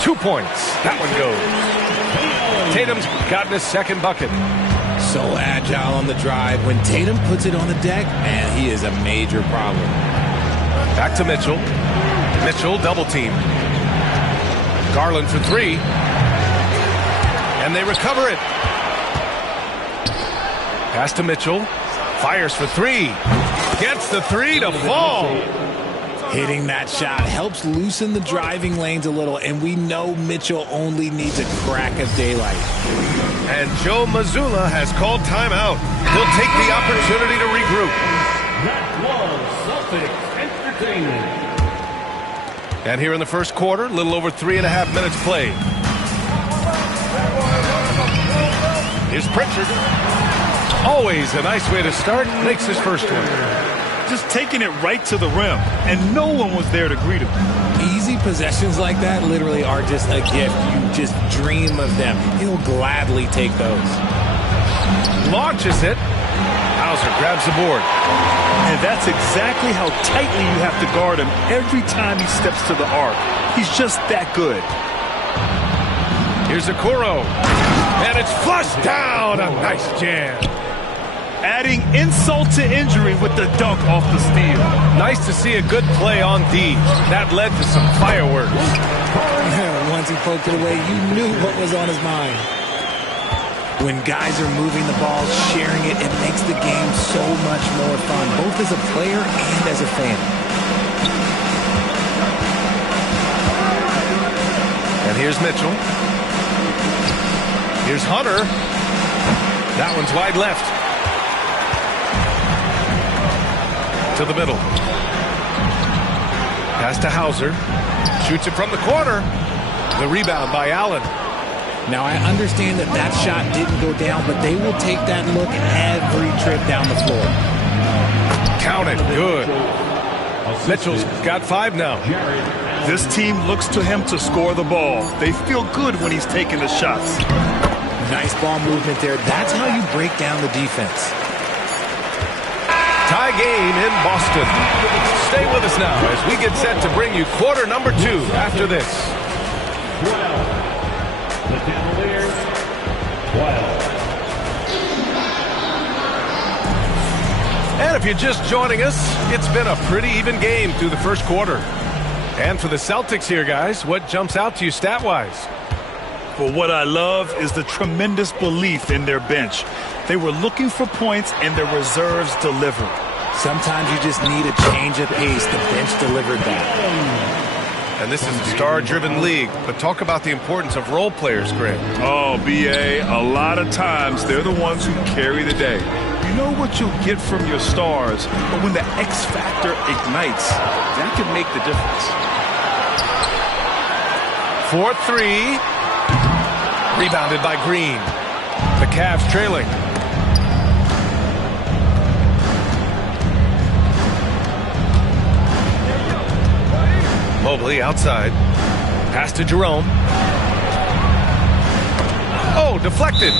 2 points. That one goes. Tatum's gotten his second bucket. So agile on the drive. When Tatum puts it on the deck, man, he is a major problem. Back to Mitchell. Mitchell double team. Garland for three. And they recover it. Pass to Mitchell. Fires for three. Gets the three to fall. Hitting that shot helps loosen the driving lanes a little, and we know Mitchell only needs a crack of daylight. And Joe Mazzulla has called timeout. He'll take the opportunity to regroup. That was Celtics Entertainment. And here in the first quarter, a little over 3.5 minutes played. Here's Pritchard. Always a nice way to start. Makes his first one. Just taking it right to the rim, and no one was there to greet him. Easy possessions like that literally are just a gift. You just dream of them. He'll gladly take those. Launches it. Hauser grabs the board. And that's exactly how tightly you have to guard him every time he steps to the arc. He's just that good. Here's Okoro. And it's flushed down. A nice jam. Adding insult to injury with the dunk off the steal. Nice to see a good play on D. That led to some fireworks. Once he poked it away, you knew what was on his mind. When guys are moving the ball, sharing it, it makes the game so much more fun, both as a player and as a fan. And here's Mitchell. Here's Hunter. That one's wide left. To the middle. Pass to Hauser. Shoots it from the corner. The rebound by Allen. Now, I understand that that shot didn't go down, but they will take that look every trip down the floor. Count it. Good. Mitchell's got 5 now. This team looks to him to score the ball. They feel good when he's taking the shots. Nice ball movement there. That's how you break down the defense. Tie game in Boston. Stay with us now as we get set to bring you quarter number 2 after this. 12. The Cavaliers, 12. And if you're just joining us, it's been a pretty even game through the first quarter. And for the Celtics here, guys, what jumps out to you stat-wise? But what I love is the tremendous belief in their bench. They were looking for points, and their reserves delivered. Sometimes you just need a change of pace. The bench delivered that. And this is a star-driven league, but talk about the importance of role players, Greg. Oh, B.A., a lot of times they're the ones who carry the day. You know what you'll get from your stars, but when the X factor ignites, that can make the difference. 4-3. Rebounded by Green. The Cavs trailing. Mobley outside. Pass to Jerome. Oh, deflected.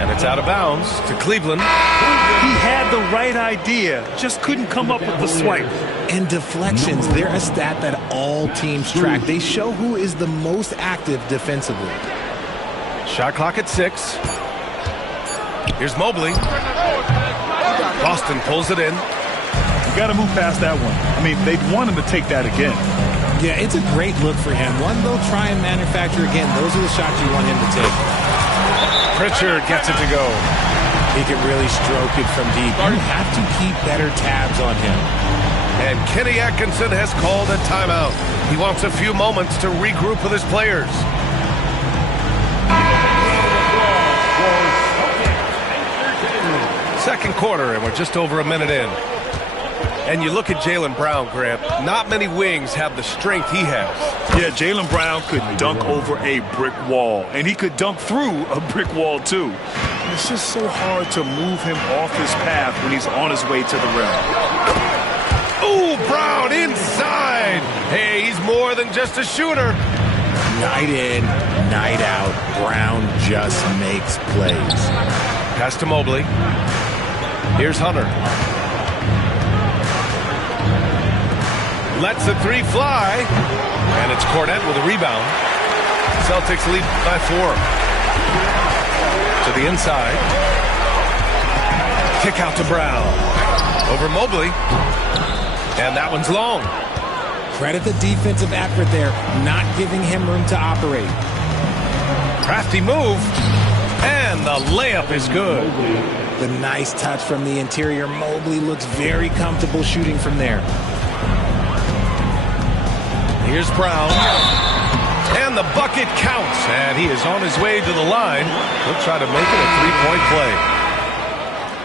And it's out of bounds to Cleveland. He had the right idea, just couldn't come up with the swipe. And deflections, they're a stat that all teams track. They show who is the most active defensively. Shot clock at 6. Here's Mobley. Boston pulls it in. You got to move past that one. I mean, they'd want him to take that again. Yeah, it's a great look for him. One they'll try and manufacture again. Those are the shots you want him to take. Pritchard gets it to go. He can really stroke it from deep. You have to keep better tabs on him. And Kenny Atkinson has called a timeout. He wants a few moments to regroup with his players. Second quarter, and we're just over a minute in. And you look at Jaylen Brown, Grant. Not many wings have the strength he has. Yeah, Jaylen Brown could dunk over a brick wall, and he could dunk through a brick wall, too. It's just so hard to move him off his path when he's on his way to the rim. Ooh, Brown inside. Hey, he's more than just a shooter. Night in, night out, Brown just makes plays. Pass to Mobley. Here's Hunter. Lets the three fly. And it's Cornette with a rebound. Celtics lead by 4. To the inside. Kick out to Brown. Over Mobley. And that one's long. Credit the defensive effort there, not giving him room to operate. Crafty move. And the layup is good. The nice touch from the interior. Mobley looks very comfortable shooting from there. Here's Brown. And the bucket counts. And he is on his way to the line. He'll try to make it a three-point play.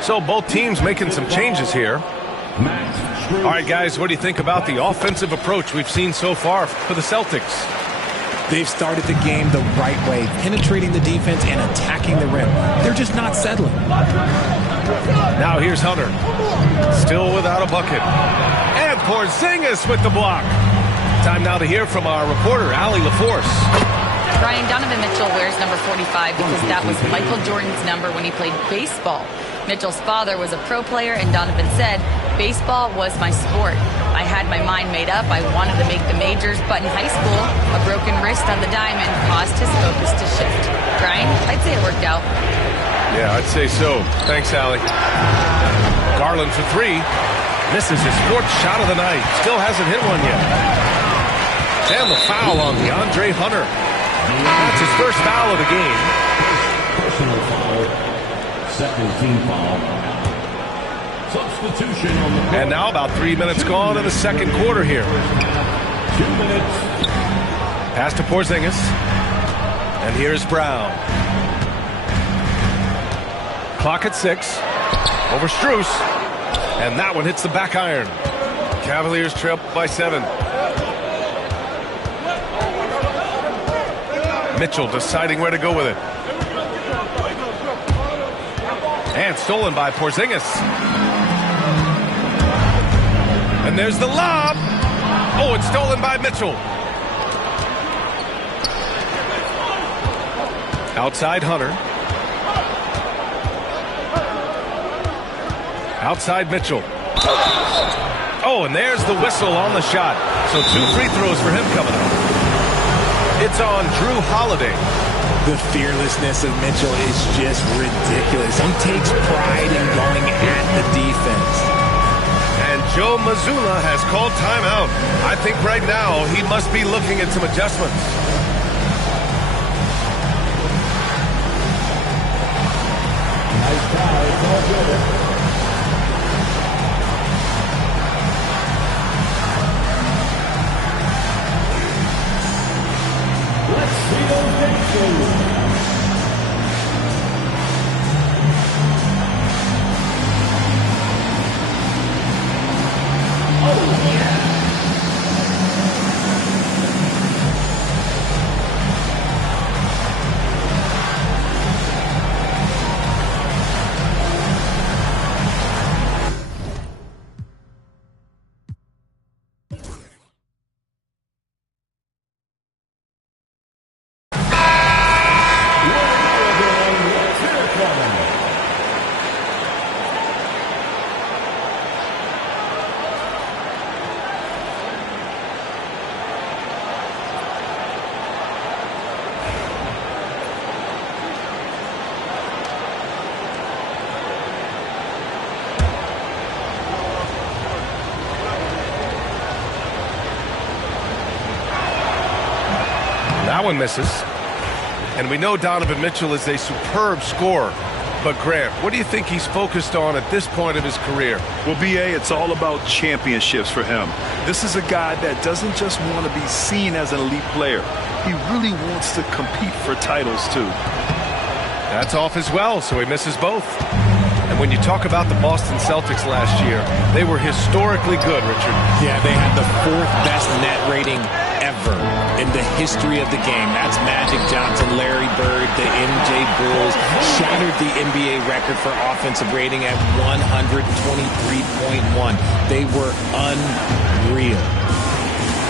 So both teams making some changes here. All right, guys, what do you think about the offensive approach we've seen so far for the Celtics? They've started the game the right way, penetrating the defense and attacking the rim. They're just not settling. Now here's Hunter. Still without a bucket. And Porzingis with the block. Time now to hear from our reporter, Allie LaForce. Brian, Donovan Mitchell wears number 45 because that was Michael Jordan's number when he played baseball. Mitchell's father was a pro player, and Donovan said, "Baseball was my sport. I had my mind made up. I wanted to make the majors, but in high school, a broken wrist on the diamond caused his focus to shift." Brian, I'd say it worked out. Yeah, I'd say so. Thanks, Allie. Garland for 3. Misses his 4th shot of the night. Still hasn't hit one yet. And the foul on DeAndre Hunter. That's his first foul of the game. Personal foul. Second team foul. Substitution on the court. And now about 3 minutes gone in the second quarter here. 2 minutes. Pass to Porzingis. And here's Brown. Clock at 6. Over Strus. And that one hits the back iron. Cavaliers trail by 7. Mitchell deciding where to go with it. And stolen by Porzingis. And there's the lob. Oh, it's stolen by Mitchell. Outside Hunter. Outside Mitchell. Oh, and there's the whistle on the shot. So 2 free throws for him coming up. It's on Drew Holiday. The fearlessness of Mitchell is just ridiculous. He takes pride in going at the defense. And Joe Mazzulla has called timeout. I think right now he must be looking at some adjustments. Nice foul. It's all good. Let's see those dances. Oh, yeah. That one misses. And we know Donovan Mitchell is a superb scorer. But Grant, what do you think he's focused on at this point of his career? Well, B.A., it's all about championships for him. This is a guy that doesn't just want to be seen as an elite player. He really wants to compete for titles, too. That's off as well, so he misses both. And when you talk about the Boston Celtics last year, they were historically good, Richard. Yeah, they had the 4th best net rating ever in the history of the game. That's Magic Johnson, Larry Bird, the MJ Bulls. Shattered the NBA record for offensive rating at 123.1. They were unreal.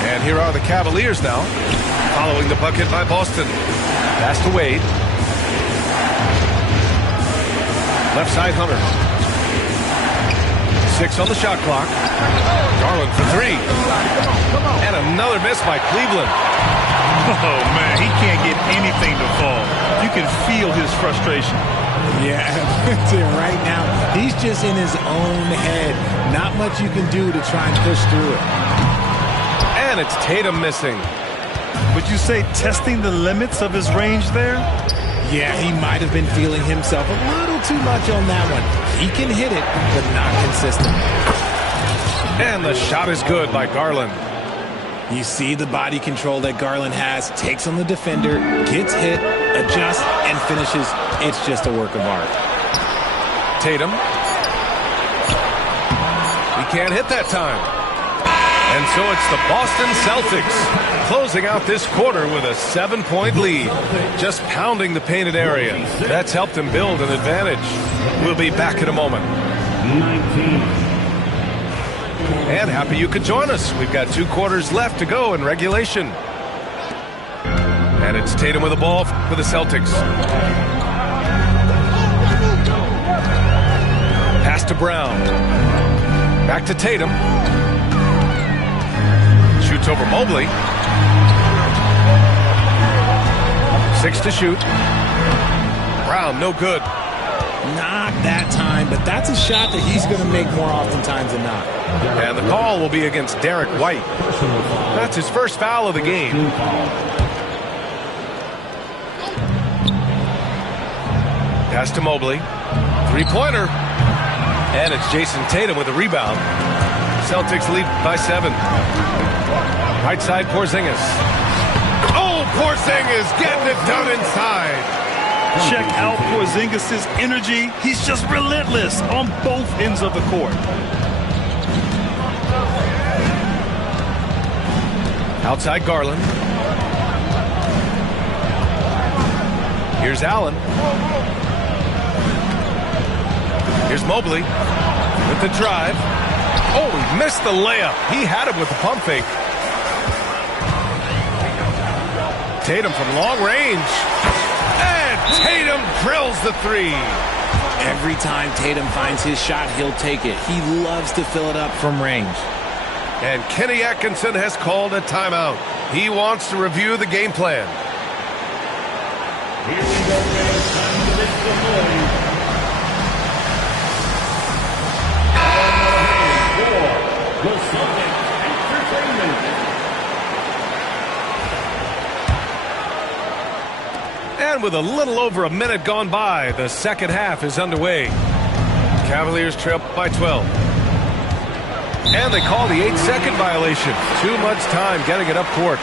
And here are the Cavaliers now, following the bucket by Boston. Pass to Wade. Left side Hunter. 6 on the shot clock. Garland for 3. And another miss by Cleveland. Oh, man, he can't get anything to fall. You can feel his frustration. Yeah, right now, he's just in his own head. Not much you can do to try and push through it. And it's Tatum missing. Would you say testing the limits of his range there? Yeah, he might have been feeling himself a little too much on that one. He can hit it, but not consistently. And the shot is good by Garland. You see the body control that Garland has, takes on the defender, gets hit, adjusts, and finishes. It's just a work of art. Tatum. He can't hit that time. And so it's the Boston Celtics closing out this quarter with a 7-point lead. Just pounding the painted area. That's helped him build an advantage. We'll be back in a moment. 19. And happy you could join us. We've got 2 quarters left to go in regulation. And it's Tatum with the ball for the Celtics. Pass to Brown. Back to Tatum. Shoots over Mobley. 6 to shoot. Brown, no good. Not that time, but that's a shot that he's going to make more oftentimes than not. And the call will be against Derek White. That's his first foul of the game. Pass to Mobley. 3-pointer. And it's Jason Tatum with a rebound. Celtics lead by 7. Right side, Porzingis. Oh, Porzingis getting it done inside. Check out Porzingis' energy. He's just relentless on both ends of the court. Outside Garland. Here's Allen. Here's Mobley with the drive. Oh, he missed the layup. He had it with the pump fake. Tatum from long range. And Tatum drills the 3. Every time Tatum finds his shot, he'll take it. He loves to fill it up from range. And Kenny Atkinson has called a timeout. He wants to review the game plan. Here we go, guys. Time to mix the play. For the Celtics Entertainment. And with a little over a minute gone by, the second half is underway. Cavaliers trail by 12. And they call the 8-second violation. Too much time getting it up court.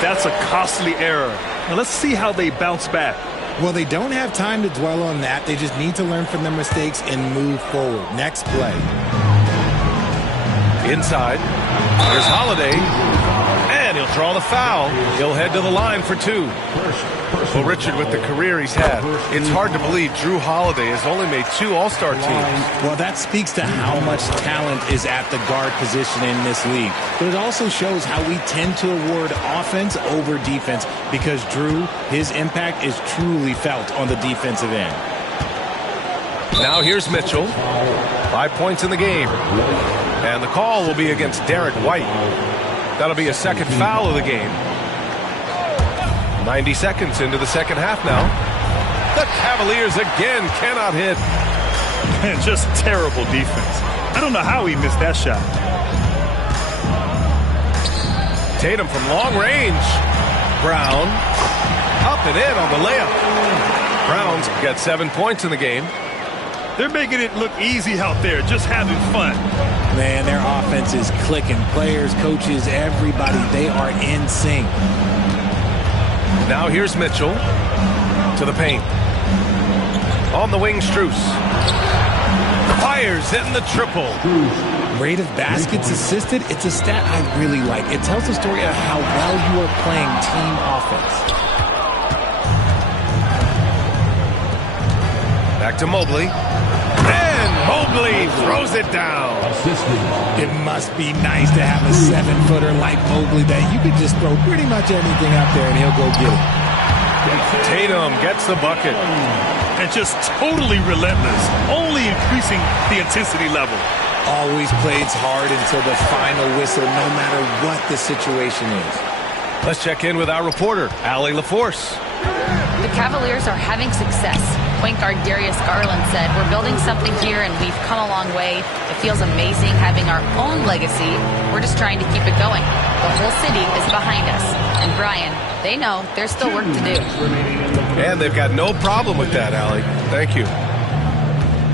That's a costly error. Now let's see how they bounce back. Well, they don't have time to dwell on that. They just need to learn from their mistakes and move forward. Next play. Inside. Here's Holiday. And he'll draw the foul. He'll head to the line for 2. Well, Richard, with the career he's had, it's hard to believe Drew Holiday has only made 2 All-Star teams. Well, that speaks to how much talent is at the guard position in this league. But it also shows how we tend to award offense over defense because Drew, his impact is truly felt on the defensive end. Now here's Mitchell. 5 points in the game. And the call will be against Derek White. That'll be a second foul of the game. 90 seconds into the second half now. The Cavaliers again cannot hit. Just terrible defense. I don't know how he missed that shot. Tatum from long range. Brown up and in on the layup. Brown's got 7 points in the game. They're making it look easy out there, just having fun. Man, their offense is clicking. Players, coaches, everybody, they are in sync. Now here's Mitchell to the paint. On the wing, Strus. Fires in the triple. Rate of baskets assisted, it's a stat I really like. It tells the story of how well you are playing team offense. Back to Mobley. And Mobley throws it down. It must be nice to have a 7-footer like Mobley that you could just throw pretty much anything up there and he'll go get it. Tatum gets the bucket. And just totally relentless, only increasing the intensity level. Always plays hard until the final whistle, no matter what the situation is. Let's check in with our reporter, Allie LaForce. The Cavaliers are having success. Point guard Darius Garland said, "We're building something here and we've come a long way. It feels amazing having our own legacy. We're just trying to keep it going. The whole city is behind us." And Brian, they know there's still work to do. And they've got no problem with that, Allie. Thank you.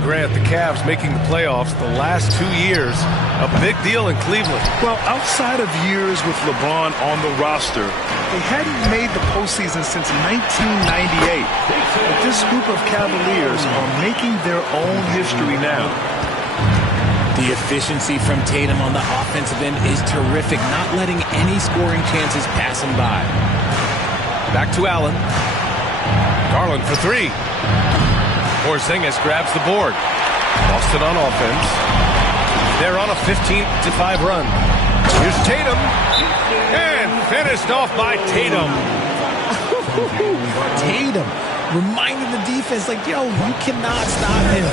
Grant, the Cavs making the playoffs the last 2 years, a big deal in Cleveland. Well, outside of years with LeBron on the roster, they hadn't made the postseason since 1998. But this group of Cavaliers are making their own history now. The efficiency from Tatum on the offensive end is terrific, not letting any scoring chances pass him by. Back to Allen. Garland for three. Porzingis grabs the board. Boston on offense. They're on a 15-5 run. Here's Tatum. And finished off by Tatum. Tatum reminding the defense, like, yo, you cannot stop him.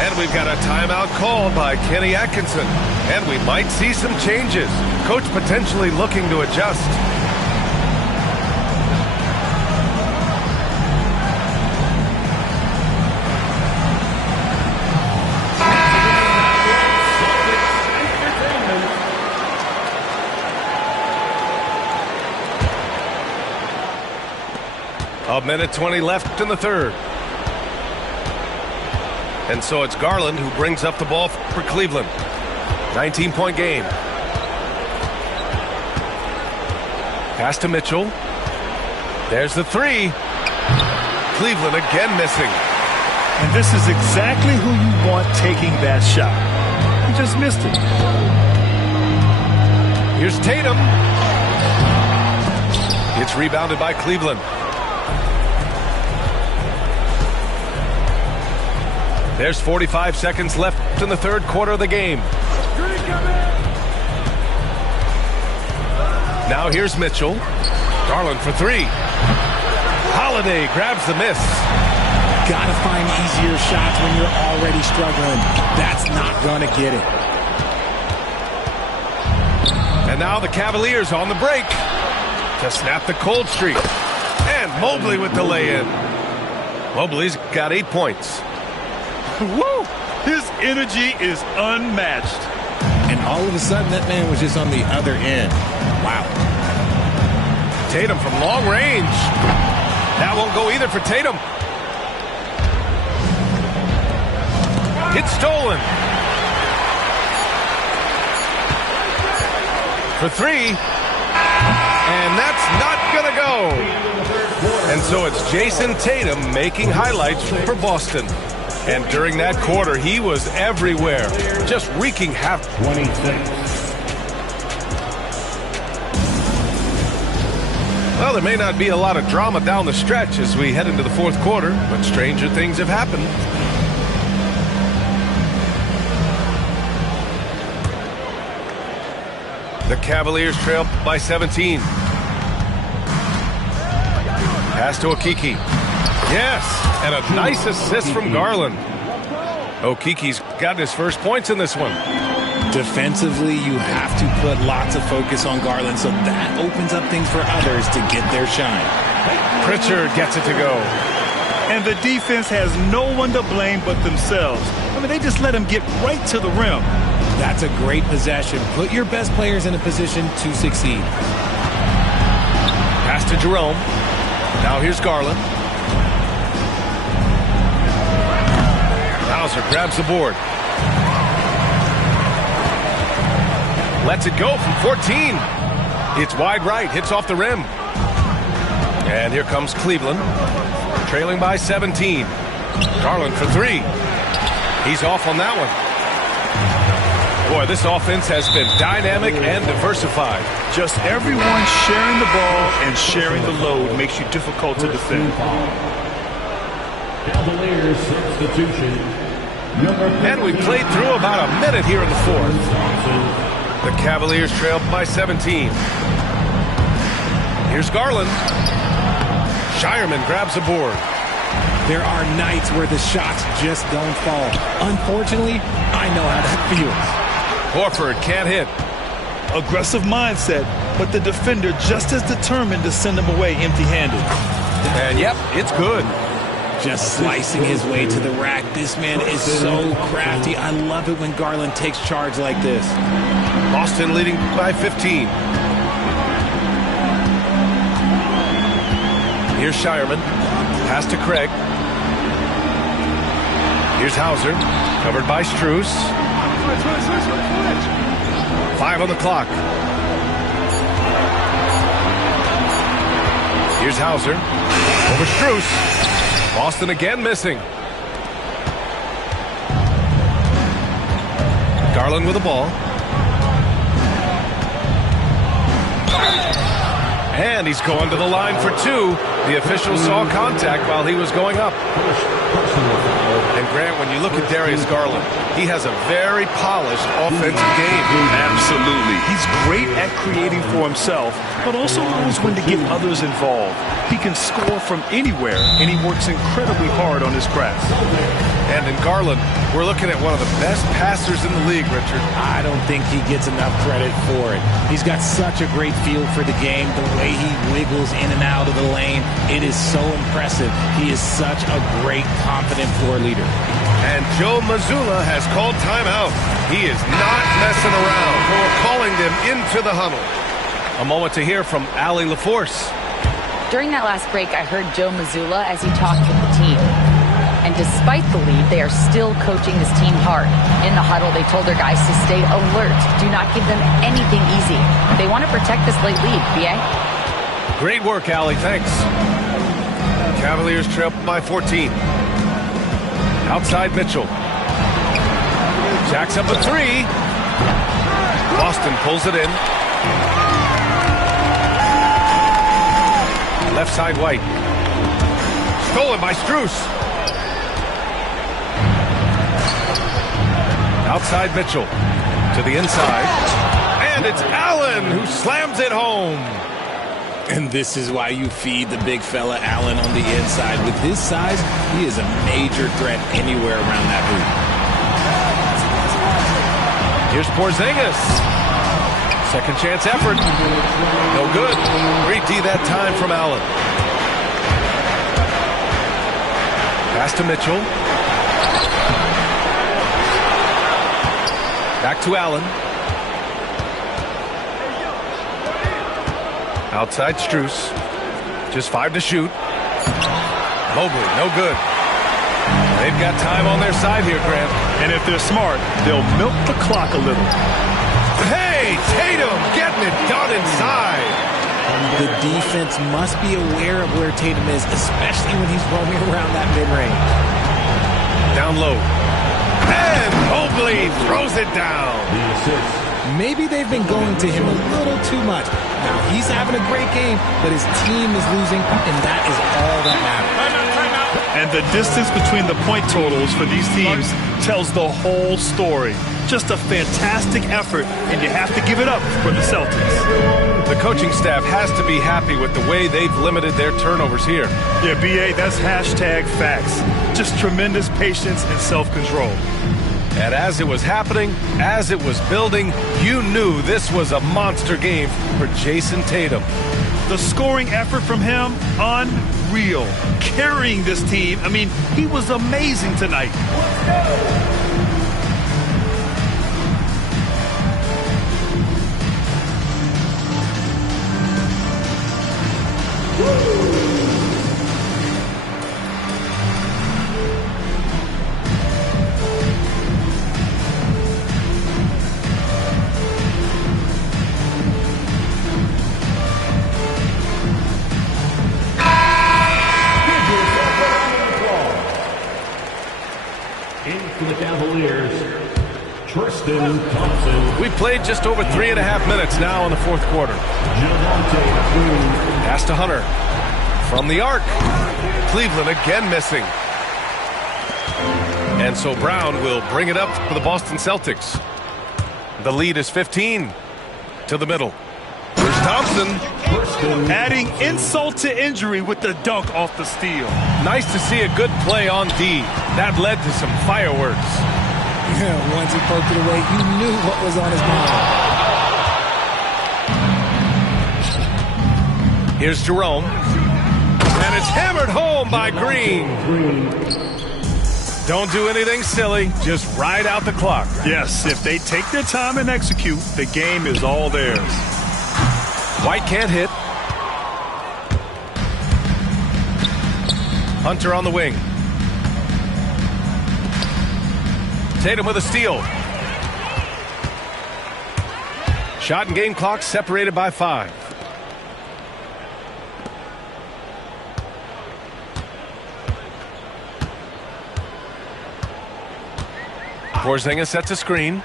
And we've got a timeout called by Kenny Atkinson. And we might see some changes. Coach potentially looking to adjust. A minute 20 left in the third. And so it's Garland who brings up the ball for Cleveland. 19-point game. Pass to Mitchell. There's the three. Cleveland again missing. And this is exactly who you want taking that shot. He just missed it. Here's Tatum. It's rebounded by Cleveland. There's 45 seconds left in the third quarter of the game. Now here's Mitchell. Garland for three. Holiday grabs the miss. Gotta find easier shots when you're already struggling. That's not gonna get it. And now the Cavaliers on the break to snap the cold streak. And Mobley with the lay-in. Mobley's got 8 points. Woo! His energy is unmatched. And all of a sudden, that man was just on the other end. Wow. Tatum from long range. That won't go either for Tatum. It's stolen. For three. And that's not going to go. And so it's Jason Tatum making highlights for Boston. And during that quarter, he was everywhere, just wreaking havoc. 26. Well, there may not be a lot of drama down the stretch as we head into the fourth quarter, but stranger things have happened. The Cavaliers trail by 17. Pass to Okeke. Yes, and a nice assist from Garland. Okeke's got his first points in this one. Defensively, you have to put lots of focus on Garland, so that opens up things for others to get their shine. Pritchard gets it to go. And the defense has no one to blame but themselves. I mean, they just let him get right to the rim. That's a great possession. Put your best players in a position to succeed. Pass to Jerome. Now here's Garland. Hauser grabs the board. Lets it go from 14. It's wide right, hits off the rim. And here comes Cleveland, trailing by 17. Garland for three. He's off on that one. Boy, this offense has been dynamic and diversified. Just everyone sharing the ball and sharing the load makes you difficult to defend. Cavaliers substitution. And we played through about a minute here in the fourth. The Cavaliers trail by 17. Here's Garland. Shireman grabs the board. There are nights where the shots just don't fall. Unfortunately, I know how that feels. Horford can't hit. Aggressive mindset, but the defender just as determined to send him away empty-handed. And yep, it's good. Just slicing his way to the rack. This man is so crafty. I love it when Garland takes charge like this. Boston leading by 15. Here's Shireman. Pass to Craig. Here's Hauser. Covered by Strus. 5 on the clock. Here's Hauser. Over Strus. Boston again missing. Garland with the ball. And he's going to the line for 2. The official saw contact while he was going up. And Grant, when you look at Darius Garland, he has a very polished offensive game. Absolutely. He's great at creating for himself, but also knows when to get others involved. He can score from anywhere, and he works incredibly hard on his craft. And in Garland, we're looking at one of the best passers in the league, Richard. I don't think he gets enough credit for it. He's got such a great feel for the game, the way he wiggles in and out of the lane. It is so impressive. He is such a great, confident floor leader. And Joe Mazzulla has called timeout. He is not messing around. We're calling them into the huddle. A moment to hear from Allie LaForce. During that last break, I heard Joe Mazzulla as he talked with the team. And despite the lead, they are still coaching this team hard. In the huddle, they told their guys to stay alert. Do not give them anything easy. They want to protect this late lead, B.A. Great work, Allie. Thanks. Cavaliers trail by 14. Outside Mitchell. Jacks up a 3. Boston pulls it in. Left side White. Stolen by Strus. Outside Mitchell. To the inside. And it's Allen who slams it home. And this is why you feed the big fella Allen on the inside. With his size, he is a major threat anywhere around that hoop. Here's Porzingis. Second chance effort. No good. 3D that time from Allen. Pass to Mitchell. Back to Allen. Outside Strus. Just 5 to shoot. Mobley, no good. They've got time on their side here, Grant. And if they're smart, they'll milk the clock a little. Hey, Tatum getting it done inside. The defense must be aware of where Tatum is, especially when he's roaming around that mid-range. Down low. And Mobley throws it down. Maybe they've been going to him a little too much. Now, he's having a great game, but his team is losing, and that is all that matters. And the distance between the point totals for these teams tells the whole story. Just a fantastic effort, and you have to give it up for the Celtics. The coaching staff has to be happy with the way they've limited their turnovers here. Yeah, B.A., that's hashtag facts. Just tremendous patience and self-control. And as it was happening, as it was building, you knew this was a monster game for Jason Tatum. The scoring effort from him, unreal. Carrying this team, I mean, he was amazing tonight. We played just over 3.5 minutes now in the fourth quarter. Pass to Hunter. From the arc. Cleveland again missing. And so Brown will bring it up for the Boston Celtics. The lead is 15 to the middle. Here's Thompson. Adding insult to injury with the dunk off the steal. Nice to see a good play on D. That led to some fireworks. Once he poked it away, you knew what was on his mind. Here's Jerome. And it's hammered home by Green. Don't do anything silly. Just ride out the clock. Yes, if they take their time and execute, the game is all theirs. White can't hit. Hunter on the wing. Tatum with a steal. Shot and game clock separated by 5. Porzingis sets a screen.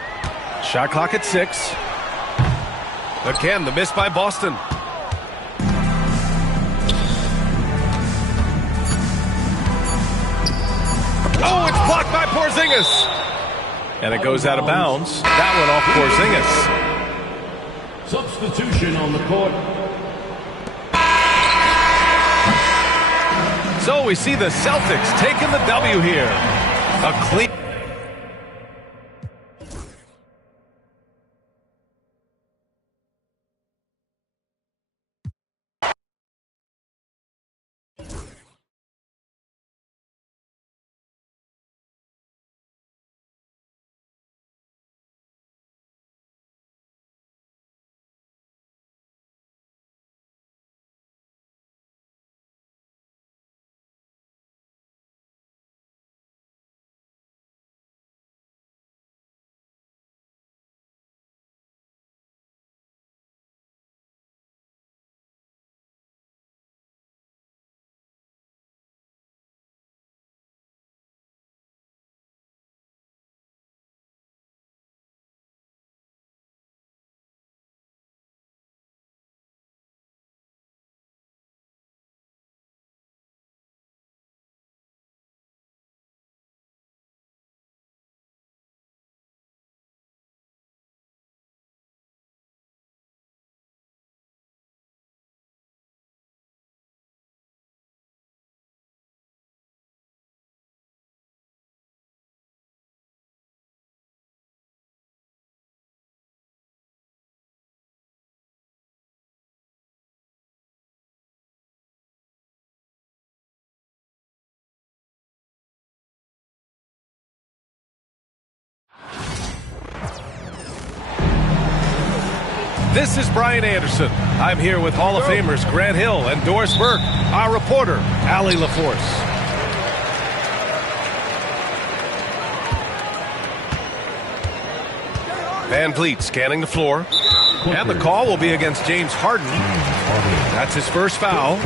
Shot clock at 6. Again, the miss by Boston. Oh, it's blocked by Porzingis. And it goes out of bounds. That one off Porzingis. Substitution on the court. So we see the Celtics taking the W here. A clean. This is Brian Anderson. I'm here with Hall of Famers Grant Hill and Doris Burke, our reporter, Allie LaForce. Van Vliet scanning the floor. And the call will be against James Harden. That's his first foul.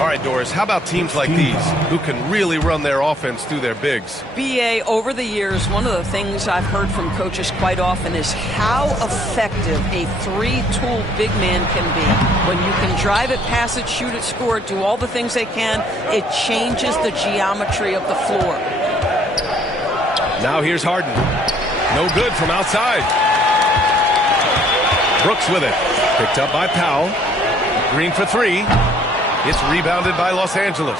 All right, Doris, how about teams like these who can really run their offense through their bigs? BA, over the years, one of the things I've heard from coaches quite often is how effective a three-tool big man can be. When you can drive it, pass it, shoot it, score it, do all the things they can, it changes the geometry of the floor. Now here's Harden. No good from outside. Brooks with it. Picked up by Powell. Green for 3. It's rebounded by Los Angeles.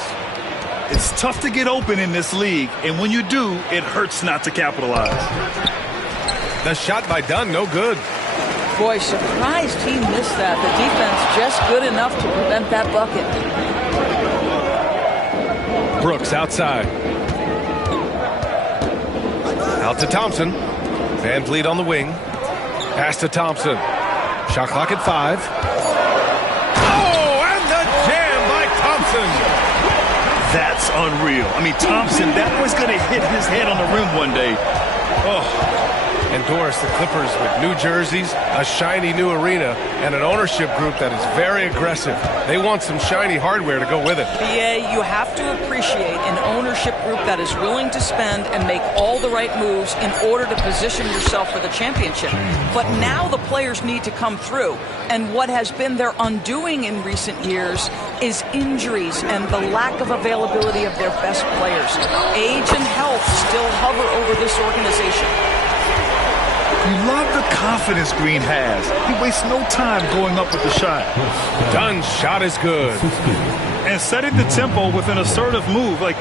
It's tough to get open in this league, and when you do, it hurts not to capitalize. The shot by Dunn, no good. Boy, surprised he missed that. The defense just good enough to prevent that bucket. Brooks outside. Out to Thompson. Van Vliet on the wing. Pass to Thompson. Shot clock at 5. Oh, and the jam by Thompson. That's unreal. I mean, Thompson, that was going to hit his head on the rim one day. Oh. And Doris, the Clippers with new jerseys, a shiny new arena, and an ownership group that is very aggressive. They want some shiny hardware to go with it. BA, you have to appreciate an ownership group that is willing to spend and make all the right moves in order to position yourself for the championship. But now the players need to come through. And what has been their undoing in recent years is injuries and the lack of availability of their best players. Age and health still hover over this organization. You love the confidence Green has. He wastes no time going up with the shot. Dunn's shot is good. And setting the tempo with an assertive move. Like,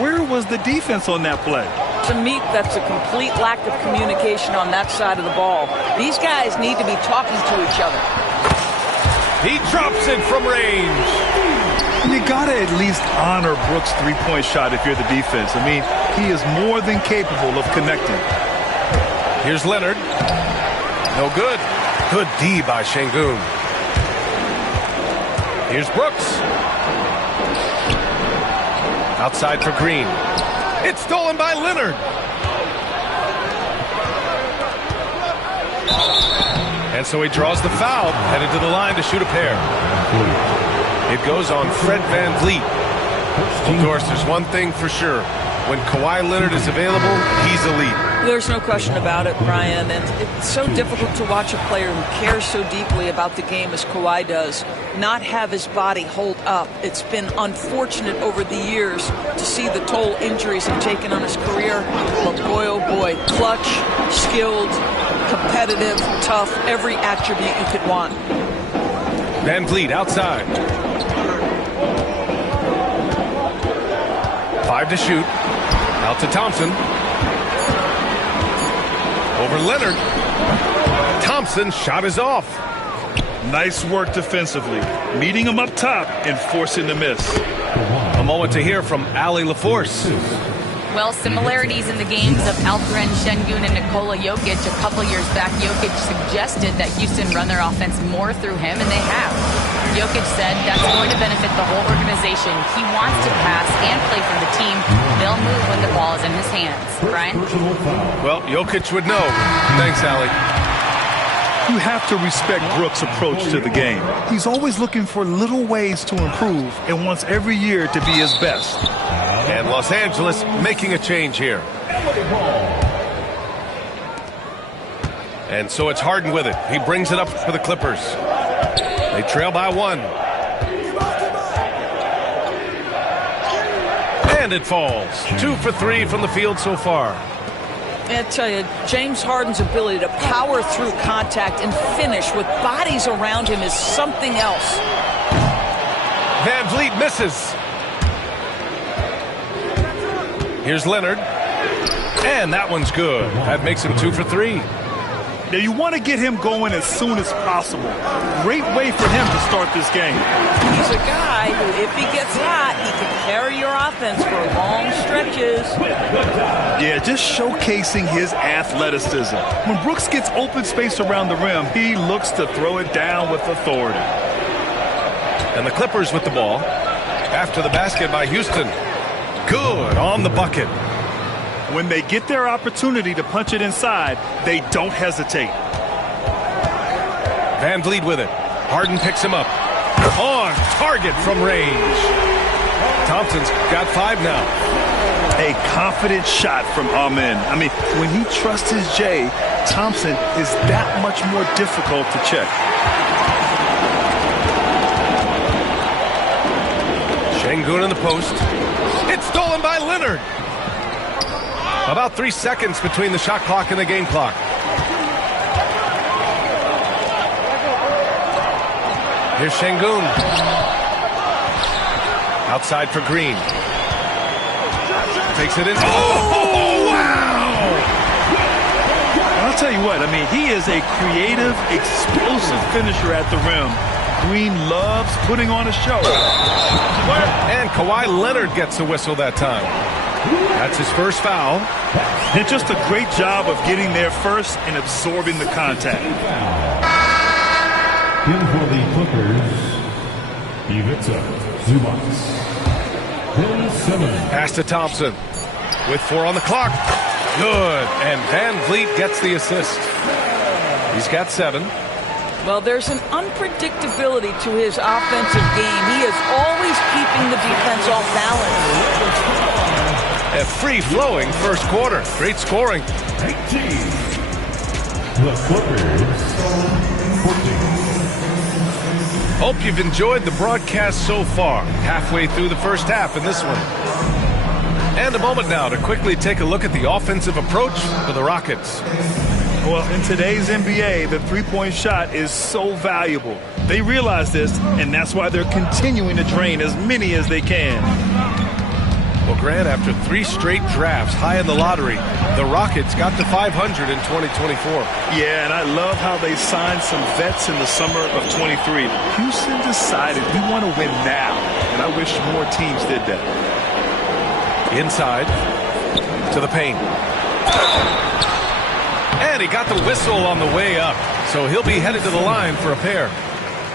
where was the defense on that play? To me, that's a complete lack of communication on that side of the ball. These guys need to be talking to each other. He drops it from range. You got to at least honor Brooks' three-point shot if you're the defense. I mean, he is more than capable of connecting. Here's Leonard. No good. Good D by Şengün. Here's Brooks. Outside for Green. It's stolen by Leonard. And so he draws the foul, headed to the line to shoot a pair. It goes on Fred VanVleet. Of course, there's one thing for sure. When Kawhi Leonard is available, he's elite. There's no question about it, Brian. And it's so difficult to watch a player who cares so deeply about the game as Kawhi does not have his body hold up. It's been unfortunate over the years to see the toll injuries have taken on his career. But boy, oh boy, clutch, skilled, competitive, tough, every attribute you could want. VanVleet outside. 5 to shoot. Out to Thompson. Over Leonard. Thompson's shot is off. Nice work defensively, meeting him up top and forcing the miss. A moment to hear from Allie LaForce. Well, similarities in the games of Alperen Şengün and Nikola Jokic. A couple years back, Jokic suggested that Houston run their offense more through him, and they have. Jokic said that's going to benefit the whole organization. He wants to pass and play for the team. They'll move when the ball is in his hands. Brian? Well, Jokic would know. Thanks, Allie. You have to respect Brooks' approach to the game. He's always looking for little ways to improve and wants every year to be his best. And Los Angeles making a change here. And so it's Harden with it. He brings it up for the Clippers. They trail by 1. And it falls. 2 for 3 from the field so far. I tell you, James Harden's ability to power through contact and finish with bodies around him is something else. VanVleet misses. Here's Leonard. And that one's good. That makes him 2 for 3. Now you want to get him going as soon as possible. Great way for him to start this game. He's a guy who, if he gets hot, he can carry your offense for long stretches. Yeah, just showcasing his athleticism. When Brooks gets open space around the rim, he looks to throw it down with authority. And the Clippers with the ball. After the basket by Houston. Good on the bucket. When they get their opportunity to punch it inside, they don't hesitate. VanVleet with it. Harden picks him up. On target from range. Thompson's got 5 now. A confident shot from Amen. I mean, when he trusts his J, Thompson is that much more difficult to check. Şengün in the post. It's stolen by Leonard. About 3 seconds between the shot clock and the game clock. Here's Şengün. Outside for Green. Takes it in. Oh, wow! I'll tell you what, I mean, he is a creative, explosive finisher at the rim. Green loves putting on a show. And Kawhi Leonard gets a whistle that time. That's his first foul. And just a great job of getting there first and absorbing the contact. In for the Clippers, Ivica Zubac. Bill Simmons. Pass to Thompson. With 4 on the clock. Good. And VanVleet gets the assist. He's got 7. Well, there's an unpredictability to his offensive game. He is always keeping the defense off balance. A free-flowing first quarter. Great scoring. 18. The Clippers, 14. Hope you've enjoyed the broadcast so far. Halfway through the first half in this one. And a moment now to quickly take a look at the offensive approach for the Rockets. Well, in today's NBA, the three-point shot is so valuable. They realize this, and that's why they're continuing to drain as many as they can. Well, Grant, after 3 straight drafts high in the lottery, the Rockets got to 500 in 2024. Yeah, and I love how they signed some vets in the summer of 23. Houston decided we want to win now, and I wish more teams did that. Inside to the paint. And he got the whistle on the way up, so he'll be headed to the line for a pair.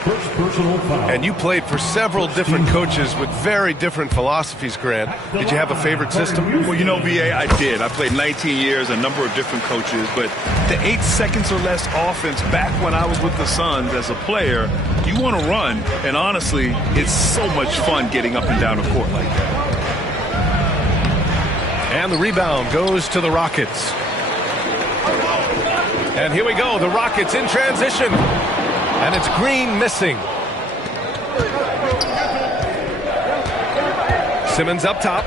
First personal foul. And you played for several different coaches with very different philosophies, Grant. Did you have a favorite system? Well, you know, VA, I did. I played 19 years, a number of different coaches, but the 8 seconds or less offense back when I was with the Suns as a player, you want to run, and honestly, it's so much fun getting up and down the court like that. And the rebound goes to the Rockets. And here we go, the Rockets in transition. And it's Green missing. Simmons up top.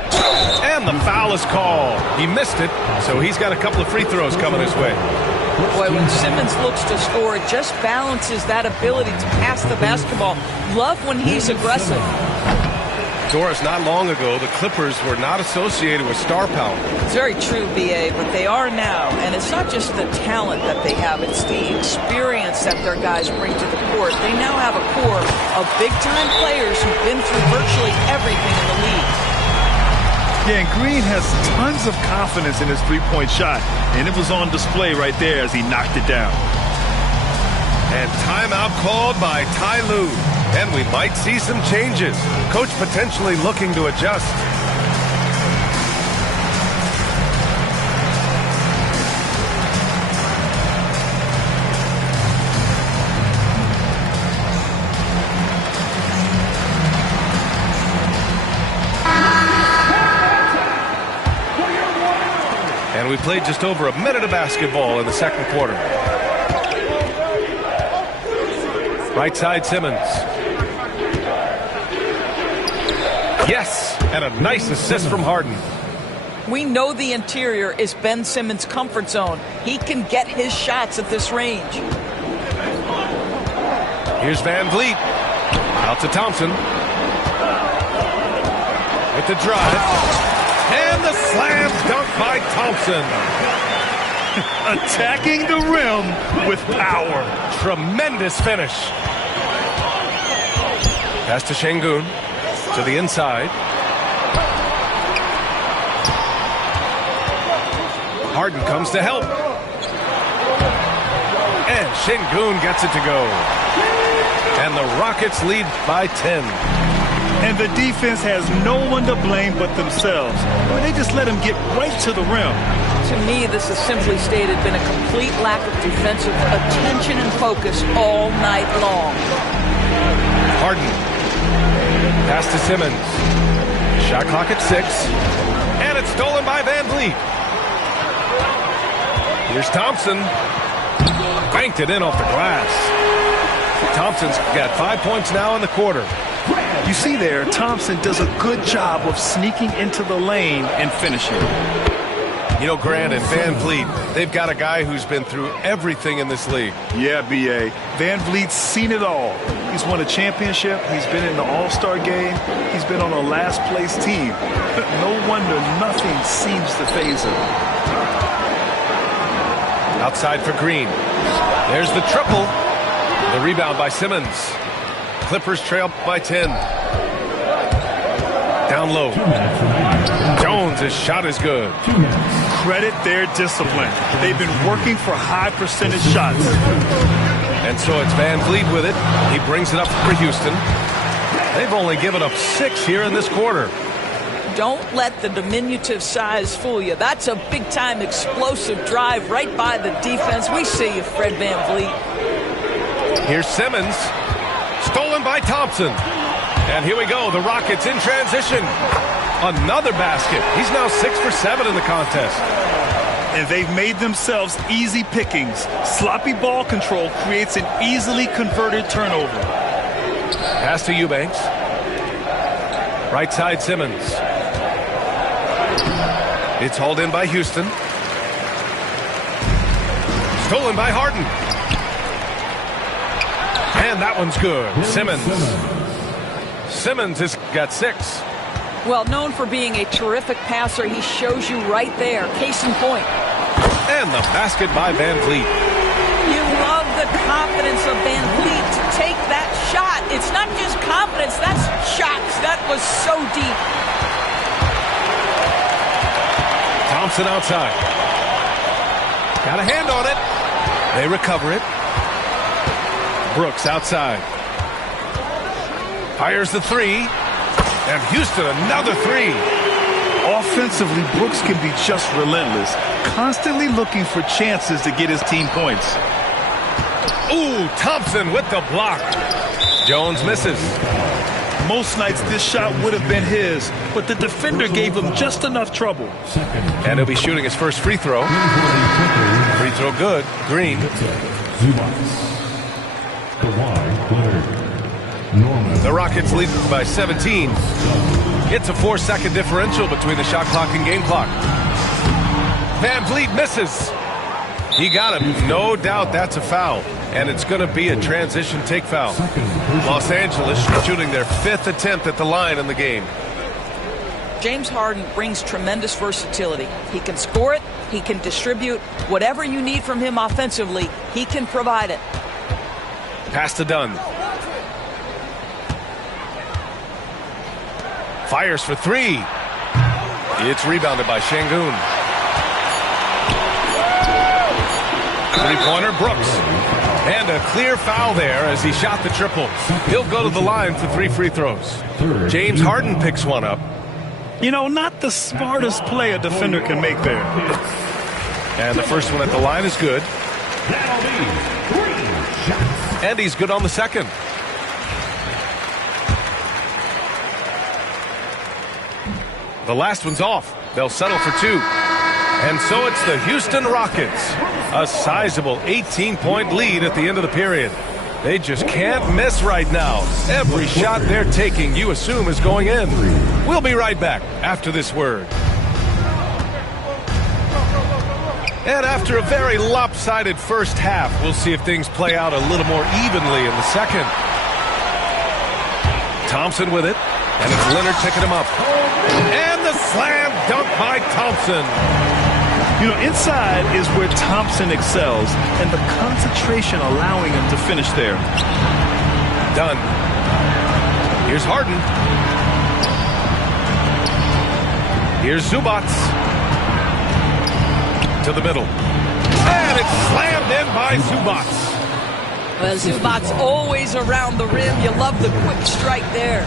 And the foul is called. He missed it, so he's got a couple of free throws coming his way. Boy, when Simmons looks to score, it just balances that ability to pass the basketball. Love when he's aggressive. Doris, not long ago, the Clippers were not associated with star power. It's very true, BA, but they are now. And it's not just the talent that they have, it's the experience that their guys bring to the court. They now have a core of big-time players who've been through virtually everything in the league. Yeah, and Green has tons of confidence in his three-point shot, and it was on display right there as he knocked it down. And timeout called by Ty Lue. And we might see some changes. Coach potentially looking to adjust. And we played just over a minute of basketball in the second quarter. Right side, Simmons. Yes, and a nice assist from Harden. We know the interior is Ben Simmons' comfort zone. He can get his shots at this range. Here's Van Vliet. Out to Thompson. With the drive. And the slam dunk by Thompson. Attacking the rim with power. Tremendous finish. Pass to Şengün. To the inside. Harden comes to help. And Şengün gets it to go. And the Rockets lead by 10. And the defense has no one to blame but themselves. I mean, they just let him get right to the rim. To me, this has simply stated been a complete lack of defensive attention and focus all night long. Harden. Pass to Simmons. Shot clock at 6. And it's stolen by Van Vliet. Here's Thompson. Banked it in off the glass. Thompson's got 5 points now in the quarter. You see there, Thompson does a good job of sneaking into the lane and finishing. You know, Grant and Van Vliet, they've got a guy who's been through everything in this league. Yeah, B.A. Van Vliet's seen it all. He's won a championship. He's been in the All-Star game. He's been on a last-place team. No wonder nothing seems to faze him. Outside for Green. There's the triple. The rebound by Simmons. Clippers trail by 10. Down low. Jones' shot is good. Credit their discipline. They've been working for high percentage shots. And so it's Van Vliet with it. He brings it up for Houston. They've only given up 6 here in this quarter. Don't let the diminutive size fool you. That's a big-time explosive drive right by the defense. We see you, Fred Van Vliet. Here's Simmons. Stolen by Thompson. And here we go. The Rockets in transition. Another basket. He's now 6 for 7 in the contest. And they've made themselves easy pickings. Sloppy ball control creates an easily converted turnover. Pass to Eubanks. Right side Simmons. It's hauled in by Houston. Stolen by Harden. And that one's good. Simmons has got 6. Well, known for being a terrific passer, he shows you right there. Case in point. And the basket by Van Vliet. You love the confidence of Van Vliet to take that shot. It's not just confidence, that's shots. That was so deep. Thompson outside. Got a hand on it. They recover it. Brooks outside. Fires the three. And Houston another three. Offensively, Brooks can be just relentless, constantly looking for chances to get his team points. Ooh, Thompson with the block. Jones misses. Most nights this shot would have been his, but the defender gave him just enough trouble. And he'll be shooting his first free throw. Free throw good. Green. The Rockets lead by 17. It's a 4-second differential between the shot clock and game clock. Van Vliet misses. He got him. No doubt that's a foul. And it's going to be a transition take foul. Los Angeles shooting their 5th attempt at the line in the game. James Harden brings tremendous versatility. He can score it. He can distribute. Whatever you need from him offensively, he can provide it. Pass to Dunn. Fires for three. It's rebounded by Şengün. Three-pointer, Brooks. And a clear foul there as he shot the triple. He'll go to the line for 3 free throws. James Harden picks one up. You know, not the smartest play a defender can make there. And the first one at the line is good. And he's good on the second. The last one's off. They'll settle for 2. And so it's the Houston Rockets. A sizable 18-point lead at the end of the period. They just can't miss right now. Every shot they're taking, you assume, is going in. We'll be right back after this word. And after a very lopsided first half, we'll see if things play out a little more evenly in the second. Thompson with it. And it's Leonard picking him up. And the slam dunk by Thompson. You know, inside is where Thompson excels, and the concentration allowing him to finish there. Done. Here's Harden. Here's Zubac. To the middle. And it's slammed in by Zubac. Well, Zubac's always around the rim. You love the quick strike there.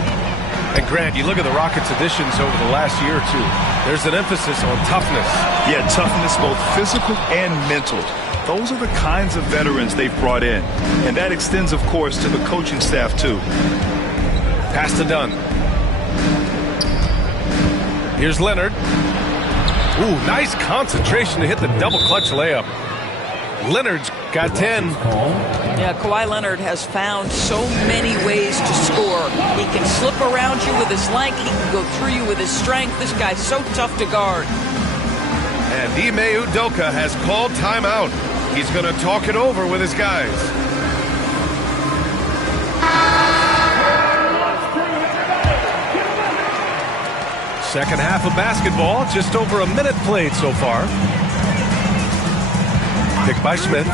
And Grant, you look at the Rockets' additions over the last year or two. There's an emphasis on toughness. Yeah, toughness, both physical and mental. Those are the kinds of veterans they've brought in. And that extends, of course, to the coaching staff, too. Pass to Dunn. Here's Leonard. Ooh, nice concentration to hit the double clutch layup. Leonard's got 10. Yeah, Kawhi Leonard has found so many ways to score. He can slip around you with his length. He can go through you with his strength. This guy's so tough to guard. And Ime Udoka has called timeout. He's going to talk it over with his guys. Second half of basketball, just over a minute played so far. Picked by Smith.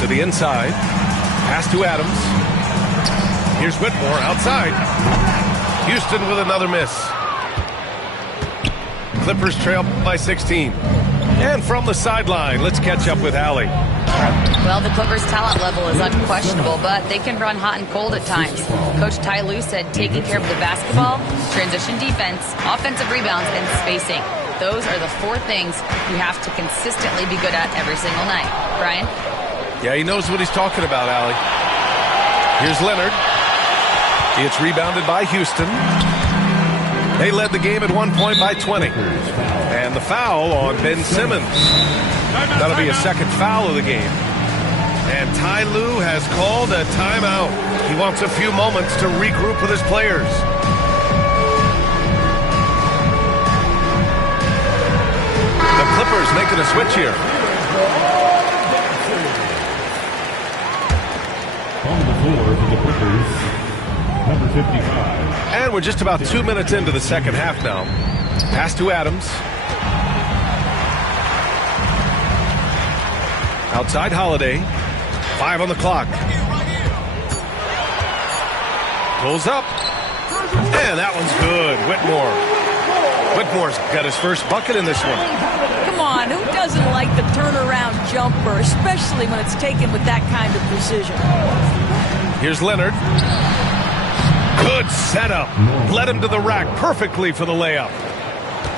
To the inside. Pass to Adams. Here's Whitmore outside. Houston with another miss. Clippers trail by 16. And from the sideline, let's catch up with Allie. Well, the Clippers' talent level is unquestionable, but they can run hot and cold at times. Coach Ty Lue said taking care of the basketball, transition defense, offensive rebounds, and spacing. Those are the 4 things you have to consistently be good at every single night. Brian? Yeah, he knows what he's talking about, Allie. Here's Leonard. It's rebounded by Houston. They led the game at one point by 20. And the foul on Ben Simmons. That'll be a second foul of the game. And Ty Lue has called a timeout. He wants a few moments to regroup with his players. The Clippers making a switch here. On the floor for the Clippers, number 55. And we're just about 2 minutes into the second half now. Pass to Adams. Outside Holiday. 5 on the clock. Pulls up. And that one's good. Whitmore's got his first bucket in this one. Come on, who doesn't like the turnaround jumper, especially when it's taken with that kind of precision? Here's Leonard. Good setup. Led him to the rack perfectly for the layup.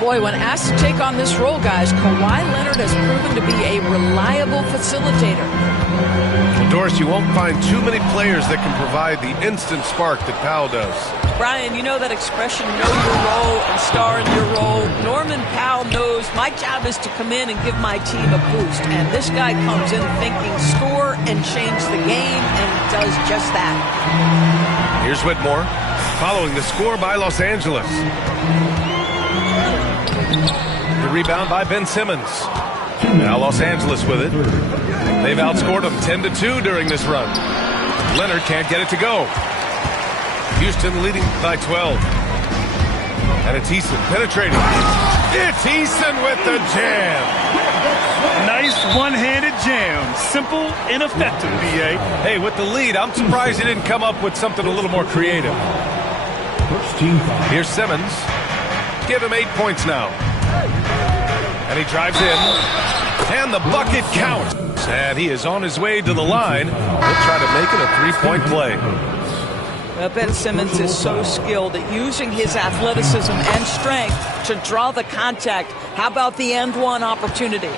Boy, when asked to take on this role, guys, Kawhi Leonard has proven to be a reliable facilitator. Well, Doris, you won't find too many players that can provide the instant spark that Powell does. Brian, you know that expression, know your role and star in your role. Norman Powell knows my job is to come in and give my team a boost. And this guy comes in thinking score and change the game, and he does just that. Here's Whitmore, following the score by Los Angeles. The rebound by Ben Simmons. Now Los Angeles with it. They've outscored them 10-2 during this run. Leonard can't get it to go. Houston leading by 12. And it's Eason penetrating. It's Eason with the jam. Nice one-handed jam. Simple and effective, B.A. Hey, with the lead, I'm surprised he didn't come up with something a little more creative. Here's Simmons. Give him 8 points now. And he drives in. And the bucket counts. And he is on his way to the line. He'll try to make it a three-point play. Ben Simmons is so skilled at using his athleticism and strength to draw the contact. How about the end one opportunity?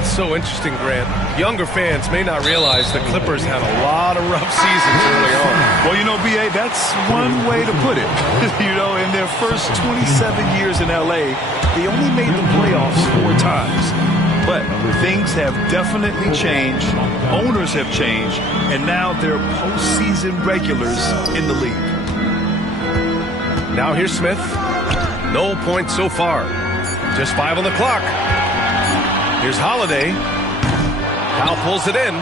It's so interesting, Grant. Younger fans may not realize the Clippers had a lot of rough seasons early on. Well, you know, B.A., that's one way to put it. You know, in their first 27 years in L.A., they only made the playoffs 4 times. But things have definitely changed. Owners have changed. And now they're postseason regulars in the league. Now here's Smith. No points so far. Just 5 on the clock. Here's Holiday. Powell pulls it in.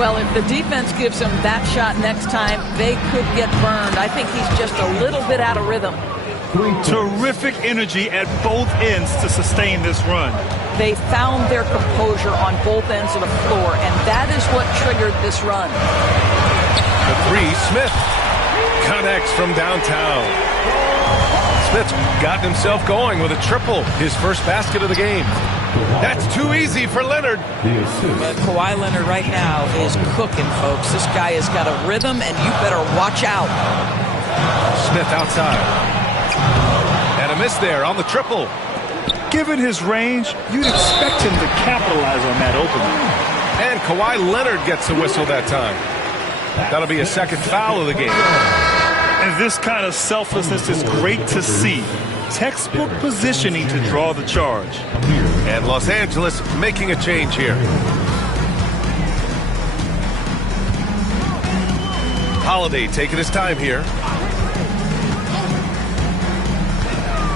Well, if the defense gives him that shot next time, they could get burned. I think he's just a little bit out of rhythm. Terrific energy at both ends to sustain this run. They found their composure on both ends of the floor, and that is what triggered this run. The three, Smith connects from downtown. Smith's gotten himself going with a triple, his first basket of the game. That's too easy for Leonard. Kawhi Leonard right now is cooking, folks. This guy has got a rhythm, and you better watch out. Smith outside. And a miss there on the triple. Given his range, you'd expect him to capitalize on that opening. And Kawhi Leonard gets a whistle that time. That'll be a second foul of the game. And this kind of selflessness is great to see. Textbook positioning to draw the charge. And Los Angeles making a change here. Holiday taking his time here.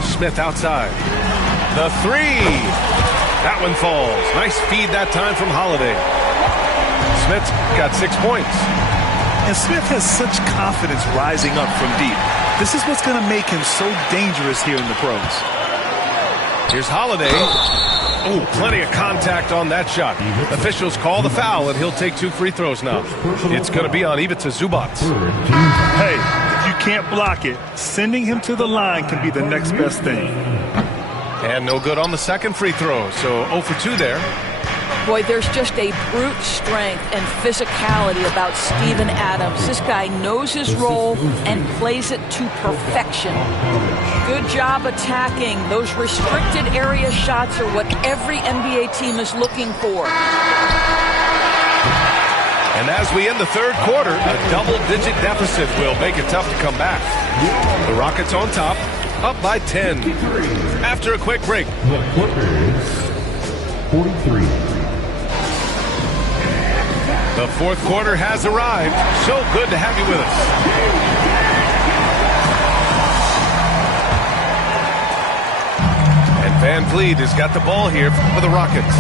Smith outside. The three. That one falls. Nice feed that time from Holiday. Smith's got 6 points. And Smith has such confidence rising up from deep. This is what's going to make him so dangerous here in the pros. Here's Holiday. Oh, plenty of contact on that shot. Officials call the foul, and he'll take 2 free throws now. It's going to be on Ivica Zubac. Hey, if you can't block it, sending him to the line can be the next best thing. And no good on the second free throw, so 0 for 2 there. Boy, there's just a brute strength and physicality about Steven Adams. This guy knows his role and plays it to perfection. Good job attacking. Those restricted area shots are what every NBA team is looking for. And as we end the third quarter, a double-digit deficit will make it tough to come back. The Rockets on top, up by 10. After a quick break. The Clippers, 43. The fourth quarter has arrived. So good to have you with us. And Van Vliet has got the ball here for the Rockets.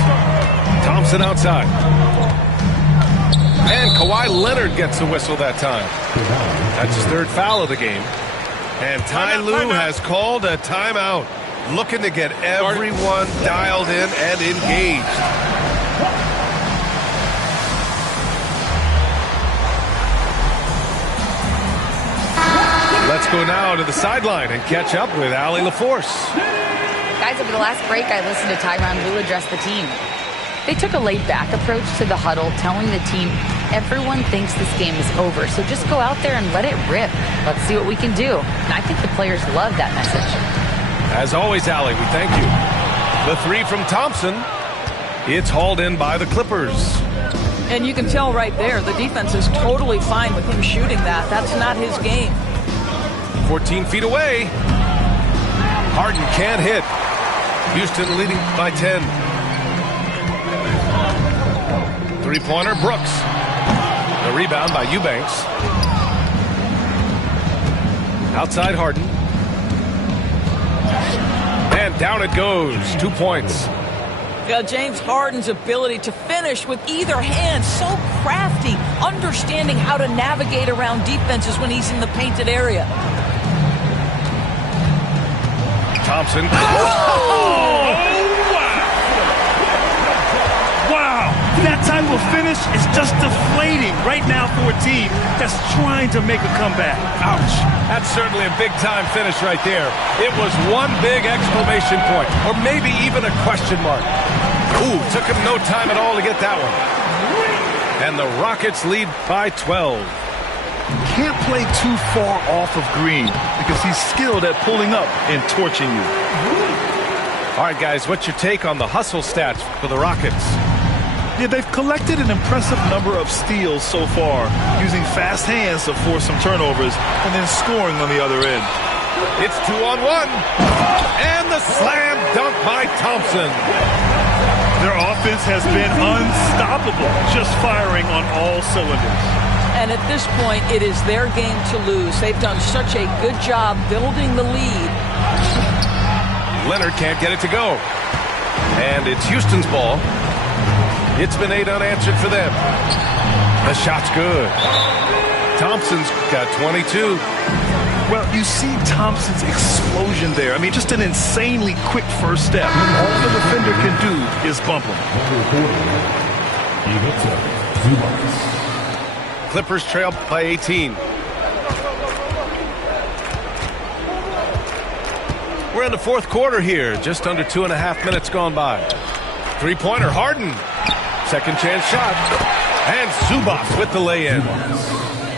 Thompson outside. And Kawhi Leonard gets the whistle that time. That's his third foul of the game. And Ty Lue has called a timeout, looking to get everyone dialed in and engaged. Let's go now to the sideline and catch up with Allie LaForce. Guys, over the last break, I listened to Tyronn Lue address the team. They took a laid-back approach to the huddle, telling the team, everyone thinks this game is over, so just go out there and let it rip. Let's see what we can do. And I think the players love that message. As always, Allie, we thank you. The three from Thompson. It's hauled in by the Clippers. And you can tell right there, the defense is totally fine with him shooting that. That's not his game. 14 feet away. Harden can't hit. Houston leading by 10. Three-pointer, Brooks. The rebound by Eubanks. Outside Harden. And down it goes. 2 points. James Harden's ability to finish with either hand, so crafty, understanding how to navigate around defenses when he's in the painted area. Thompson. Oh, wow. Wow. That type of finish is just deflating right now for a team that's trying to make a comeback. Ouch. That's certainly a big-time finish right there. It was one big exclamation point, or maybe even a question mark. Ooh, took him no time at all to get that one. And the Rockets lead by 12. Can't play too far off of Green because he's skilled at pulling up and torching you. All right, guys, what's your take on the hustle stats for the Rockets? Yeah, they've collected an impressive number of steals so far, using fast hands to force some turnovers and then scoring on the other end. It's 2-on-1. And the slam dunk by Thompson. Their offense has been unstoppable, just firing on all cylinders. And at this point, it is their game to lose. They've done such a good job building the lead. Leonard can't get it to go. And it's Houston's ball. It's been 8 unanswered for them. The shot's good. Thompson's got 22. Well, you see Thompson's explosion there. I mean, just an insanely quick first step. All the defender can do is bump him. Clippers trail by 18. We're in the fourth quarter here. Just under 2.5 minutes gone by. Three-pointer, Harden. Second chance shot. And Zubac with the lay-in.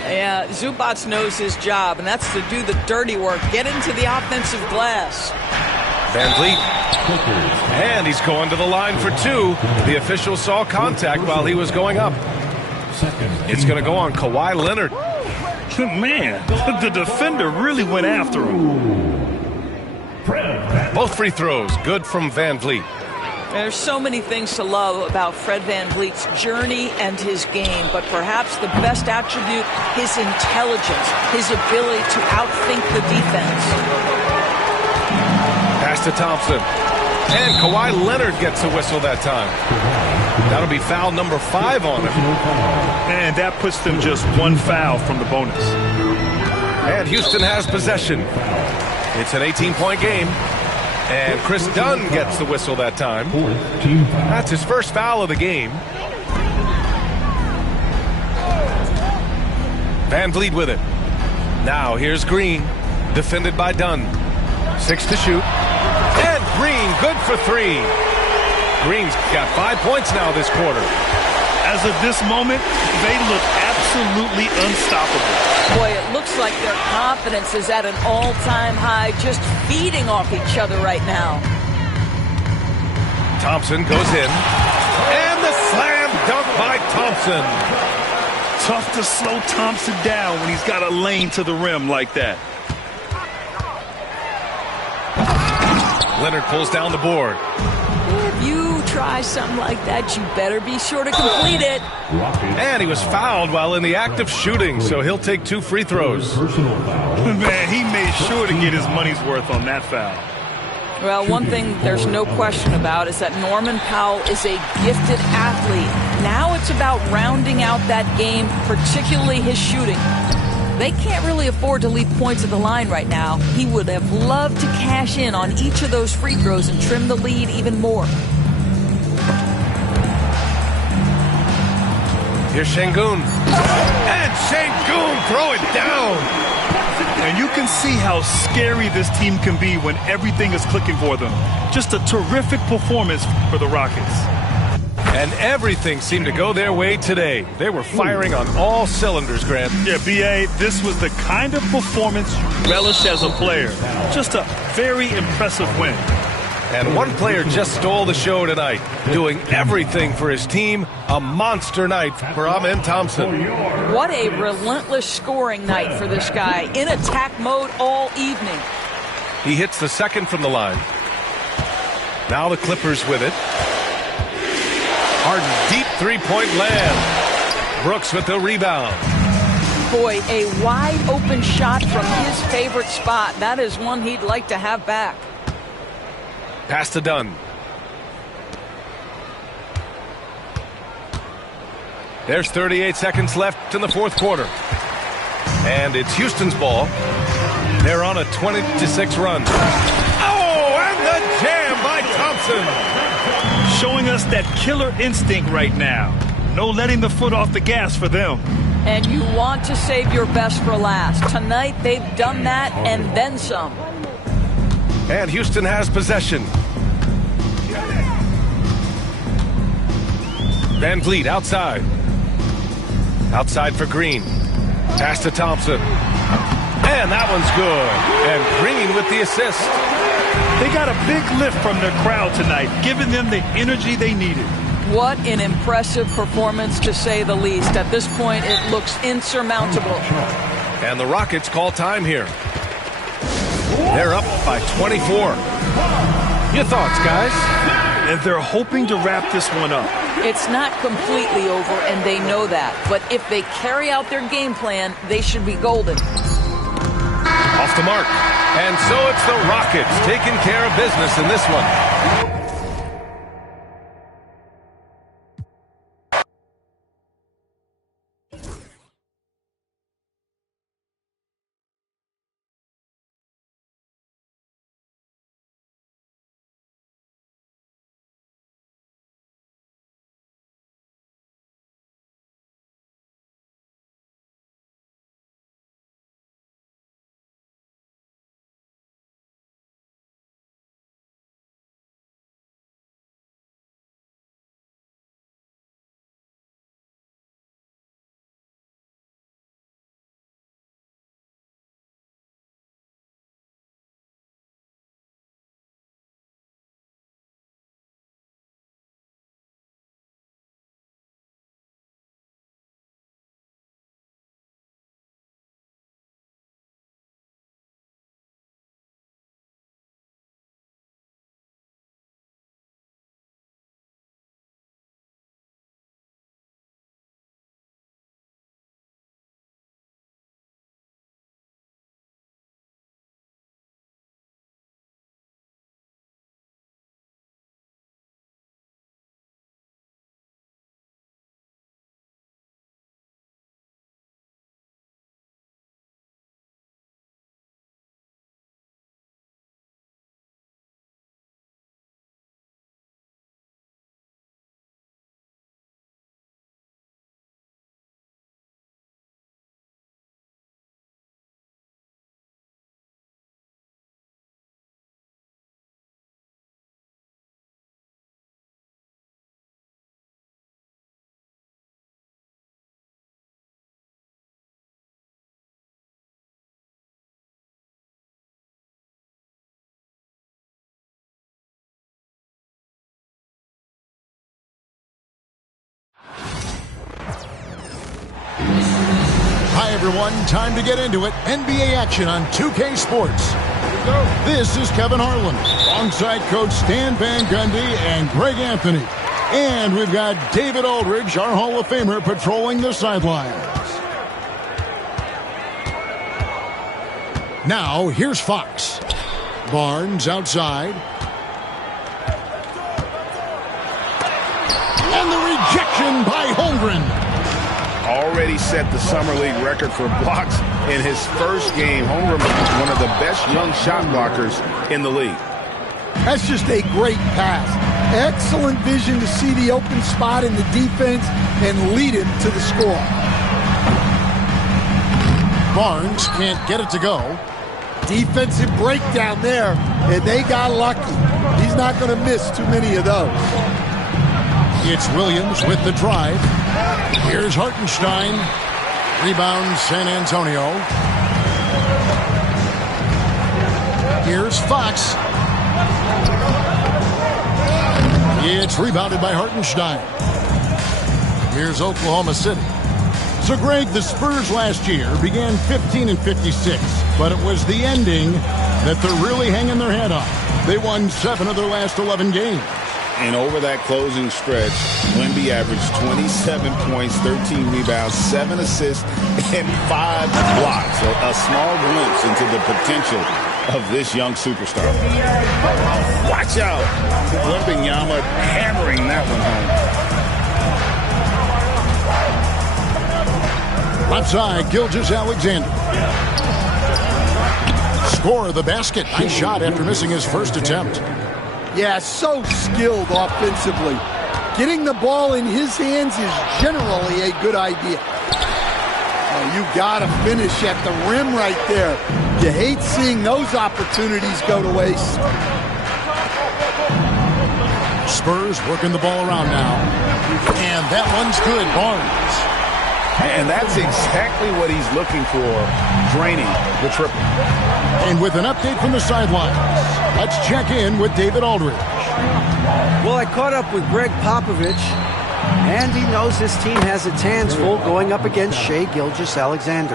Yeah, Zubac knows his job, and that's to do the dirty work. Get into the offensive glass. VanVleet. And he's going to the line for 2. The official saw contact while he was going up. It's going to go on Kawhi Leonard. Man, the defender really went after him. Both free throws, good from VanVleet. There's so many things to love about Fred VanVleet's journey and his game, but perhaps the best attribute, his intelligence, his ability to outthink the defense. Pass to Thompson. And Kawhi Leonard gets a whistle that time. That'll be foul number 5 on him. And that puts them just 1 foul from the bonus. And Houston has possession. It's an 18-point game. And Chris Dunn gets the whistle that time. That's his first foul of the game. VanVleet with it. Now here's Green, defended by Dunn. 6 to shoot. And Green, good for 3. Green's got 5 points now this quarter. As of this moment, they look absolutely unstoppable. Boy, it looks like their confidence is at an all-time high, just feeding off each other right now. Thompson goes in. And the slam dunk by Thompson. Tough to slow Thompson down when he's got a lane to the rim like that. Leonard pulls down the board. If you try something like that, you better be sure to complete it. And he was fouled while in the act of shooting, so he'll take 2 free throws. Man, he made sure to get his money's worth on that foul. Well, one thing there's no question about is that Norman Powell is a gifted athlete. Now it's about rounding out that game, particularly his shooting. They can't really afford to leave points at the line right now. He would have loved to cash in on each of those free throws and trim the lead even more. Here's Şengün. And Şengün throw it down. And you can see how scary this team can be when everything is clicking for them. Just a terrific performance for the Rockets. And everything seemed to go their way today. They were firing on all cylinders, Grant. Yeah, B.A., this was the kind of performance you relish as a player. Just a very impressive win. And one player just stole the show tonight, doing everything for his team. A monster night for Amen Thompson. What a relentless scoring night for this guy. In attack mode all evening. He hits the second from the line. Now the Clippers with it. Harden, deep three-point land. Brooks with the rebound. Boy, a wide open shot from his favorite spot. That is one he'd like to have back. Pass to Dunn. There's 38 seconds left in the fourth quarter. And it's Houston's ball. They're on a 20-6 run. Oh, and the jam by Thompson. Showing us that killer instinct right now. No letting the foot off the gas for them. And you want to save your best for last. Tonight, they've done that and then some. And Houston has possession. Van Vliet outside. Outside for Green. Pass to Thompson. And that one's good. And Green with the assist. They got a big lift from their crowd tonight, giving them the energy they needed. What an impressive performance, to say the least. At this point, it looks insurmountable. And the Rockets call time here. They're up by 24. Your thoughts, guys? And they're hoping to wrap this one up. It's not completely over, and they know that. But if they carry out their game plan, they should be golden. Off the mark. And so it's the Rockets taking care of business in this one. Hi, everyone. Time to get into it. NBA action on 2K Sports. This is Kevin Harlan, alongside Coach Stan Van Gundy and Greg Anthony. And we've got David Aldridge, our Hall of Famer, patrolling the sidelines. Now, here's Fox. Barnes outside. And the rejection by Holmgren. Already set the Summer League record for blocks in his first game. Holmgren was one of the best young shot blockers in the league. That's just a great pass. Excellent vision to see the open spot in the defense and lead him to the score. Barnes can't get it to go. Defensive breakdown there, and they got lucky. He's not going to miss too many of those. It's Williams with the drive. Here's Hartenstein. Rebound San Antonio. Here's Fox. It's rebounded by Hartenstein. Here's Oklahoma City. So, Greg, the Spurs last year began 15-56, but it was the ending that they're really hanging their head on. They won 7 of their last 11 games. And over that closing stretch, Wemby averaged 27 points, 13 rebounds, 7 assists, and 5 blocks. A small glimpse into the potential of this young superstar. Watch out. Wembanyama hammering that one home. Left side, Gilgeous-Alexander. Score the basket. Nice shot after missing his first attempt. Yeah, so skilled offensively. Getting the ball in his hands is generally a good idea. Oh, you got to finish at the rim right there. You hate seeing those opportunities go to waste. Spurs working the ball around now. And that one's good. Barnes. And that's exactly what he's looking for, draining the triple. And with an update from the sidelines, let's check in with David Aldridge. Well, I caught up with Greg Popovich, and he knows his team has its hands full going up against Shai Gilgeous-Alexander.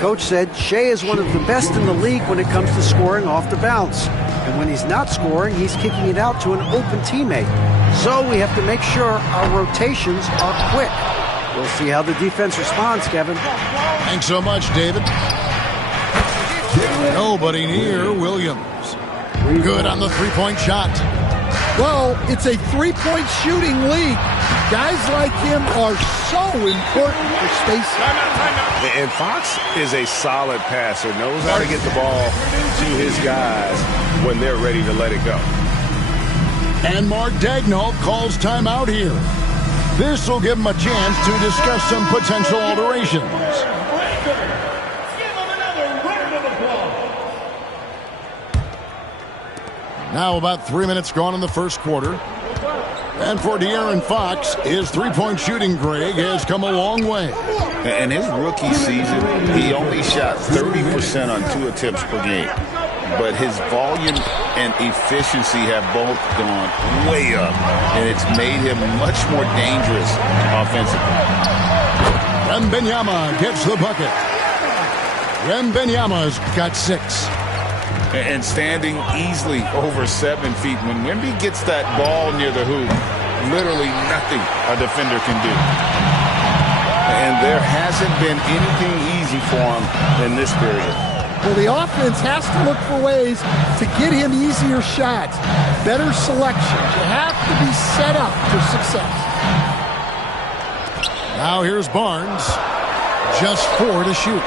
Coach said Shai is one of the best in the league when it comes to scoring off the bounce. And when he's not scoring, he's kicking it out to an open teammate. So we have to make sure our rotations are quick. We'll see how the defense responds, Kevin. Thanks so much, David. Nobody near Williams. Good on the three-point shot. Well, it's a three-point shooting league. Guys like him are so important for spacing. And Fox is a solid passer, knows how to get the ball to his guys when they're ready to let it go. And Mark Daigneault calls timeout here. This will give him a chance to discuss some potential alterations. Now about 3 minutes gone in the first quarter. And for De'Aaron Fox, his three-point shooting, Greg, has come a long way. In his rookie season, he only shot 30% on 2 attempts per game. But his volume and efficiency have both gone way up, and it's made him much more dangerous offensively. Wembanyama gets the bucket. Wembanyama's got 6. And standing easily over 7 feet. When Wemby gets that ball near the hoop, literally nothing a defender can do. And there hasn't been anything easy for him in this period. Well, the offense has to look for ways to get him easier shots, better selection. You have to be set up for success. Now here's Barnes. Just 4 to shoot.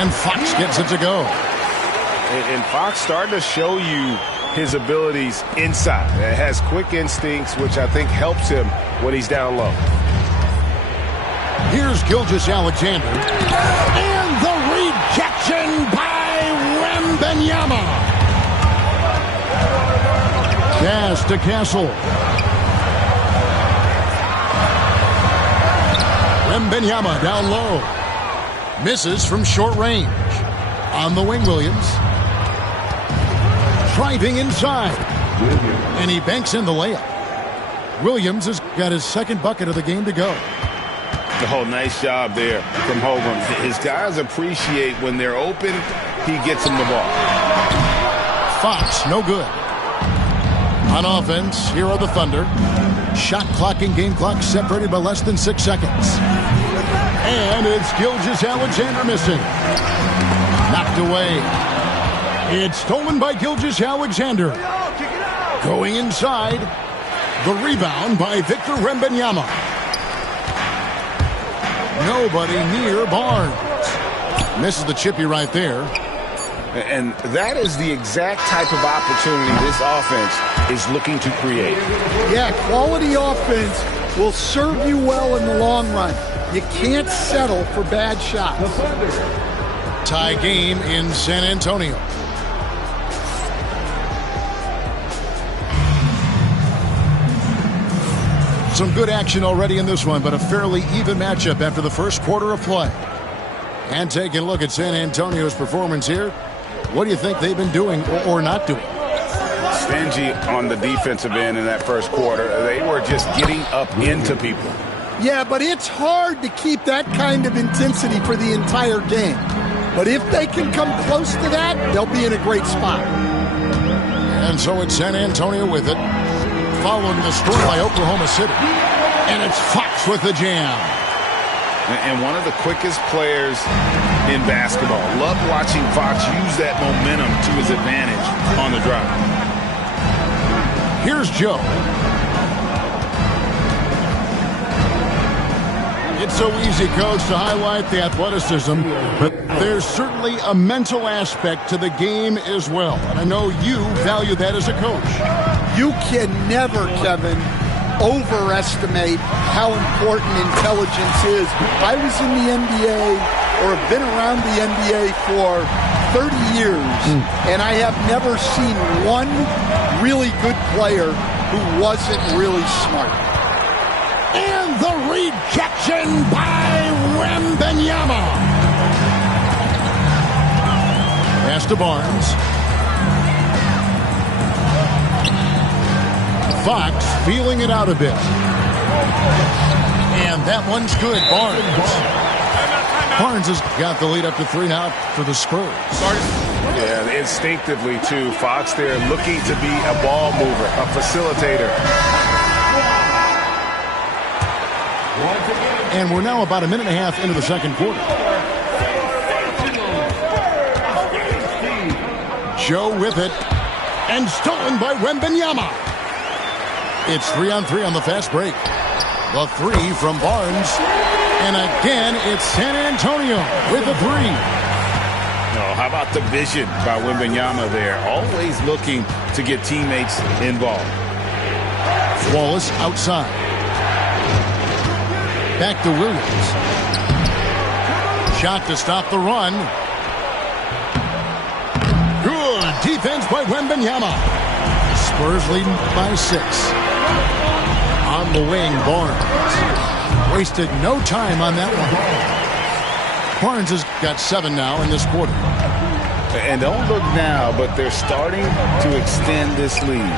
And Fox gets it to go. And Fox starting to show you his abilities inside. It has quick instincts, which I think helps him when he's down low. Here's Gilgeous-Alexander. And the rejection by Wembanyama. Pass to Castle. Wembanyama down low. Misses from short range. On the wing, Williams. Driving inside. And he banks in the layup. Williams has got his second bucket of the game to go. Oh, nice job there from Holmgren. His guys appreciate when they're open, he gets them the ball. Fox, no good. On offense, here are the Thunder. Shot clock and game clock separated by less than 6 seconds. And it's Gilgeous-Alexander missing. Knocked away. It's stolen by Gilgeous-Alexander. Going inside. The rebound by Victor Wembanyama. Nobody near Barnes. Misses the chippy right there. And that is the exact type of opportunity this offense is looking to create. Yeah, quality offense will serve you well in the long run. You can't settle for bad shots. Tie game in San Antonio. Some good action already in this one, but a fairly even matchup after the first quarter of play. And taking a look at San Antonio's performance here, what do you think they've been doing or not doing? Stingy on the defensive end in that first quarter. They were just getting up into people. Yeah, but it's hard to keep that kind of intensity for the entire game. But if they can come close to that, they'll be in a great spot. And so it's San Antonio with it, following the score by Oklahoma City. And it's Fox with the jam. And one of the quickest players in basketball. Love watching Fox use that momentum to his advantage on the drive. Here's Joe. It's so easy, Coach, to highlight the athleticism, but there's certainly a mental aspect to the game as well. And I know you value that as a coach. You can never, Kevin, overestimate how important intelligence is. I was in the NBA, or have been around the NBA for 30 years, and I have never seen one really good player who wasn't really smart. And the rejection by Wembanyama. Pass to Barnes. Fox feeling it out a bit. And that one's good. Barnes has got the lead up to 3 now for the Spurs. Yeah, instinctively, too. Fox there looking to be a ball mover, a facilitator. And we're now about a minute and a half into the second quarter. Joe with it. And stolen by Wembanyama. It's 3-on-3 on the fast break. The 3 from Barnes. And again, it's San Antonio with the 3. Oh, how about the vision by Wembanyama there? Always looking to get teammates involved. Wallace outside. Back to Williams. Shot to stop the run. Good defense by Wembanyama. Spurs leading by 6. On the wing, Barnes. Wasted no time on that one. Barnes has got 7 now in this quarter. And don't look now, but they're starting to extend this lead.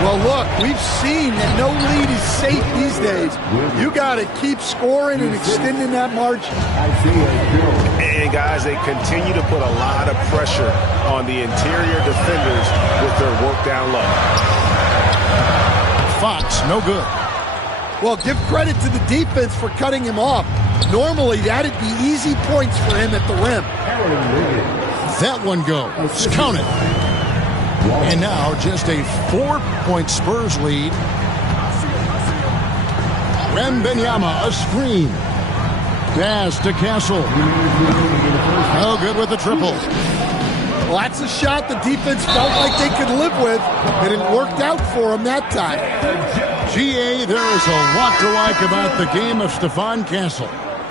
Well, look, we've seen that no lead is safe these days. You got to keep scoring and extending that margin. And, guys, they continue to put a lot of pressure on the interior defenders with their work down low. Fox, no good. Well, give credit to the defense for cutting him off. Normally, that'd be easy points for him at the rim. That one goes. Count it. And now just a 4-point Spurs lead. Wembanyama, a screen. Pass to Castle. No good with the triple. Well, that's a shot the defense felt like they could live with, and it worked out for them that time. GA, there is a lot to like about the game of Stephon Castle.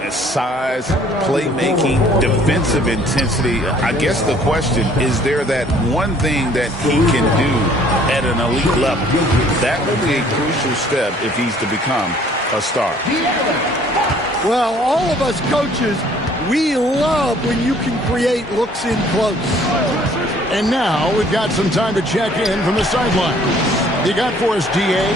Size, playmaking, defensive intensity. I guess the question, is there that one thing that he can do at an elite level? That will be a crucial step if he's to become a star. Well, all of us coaches, we love when you can create looks in close. And now we've got some time to check in from the sidelines. You got for us, DA?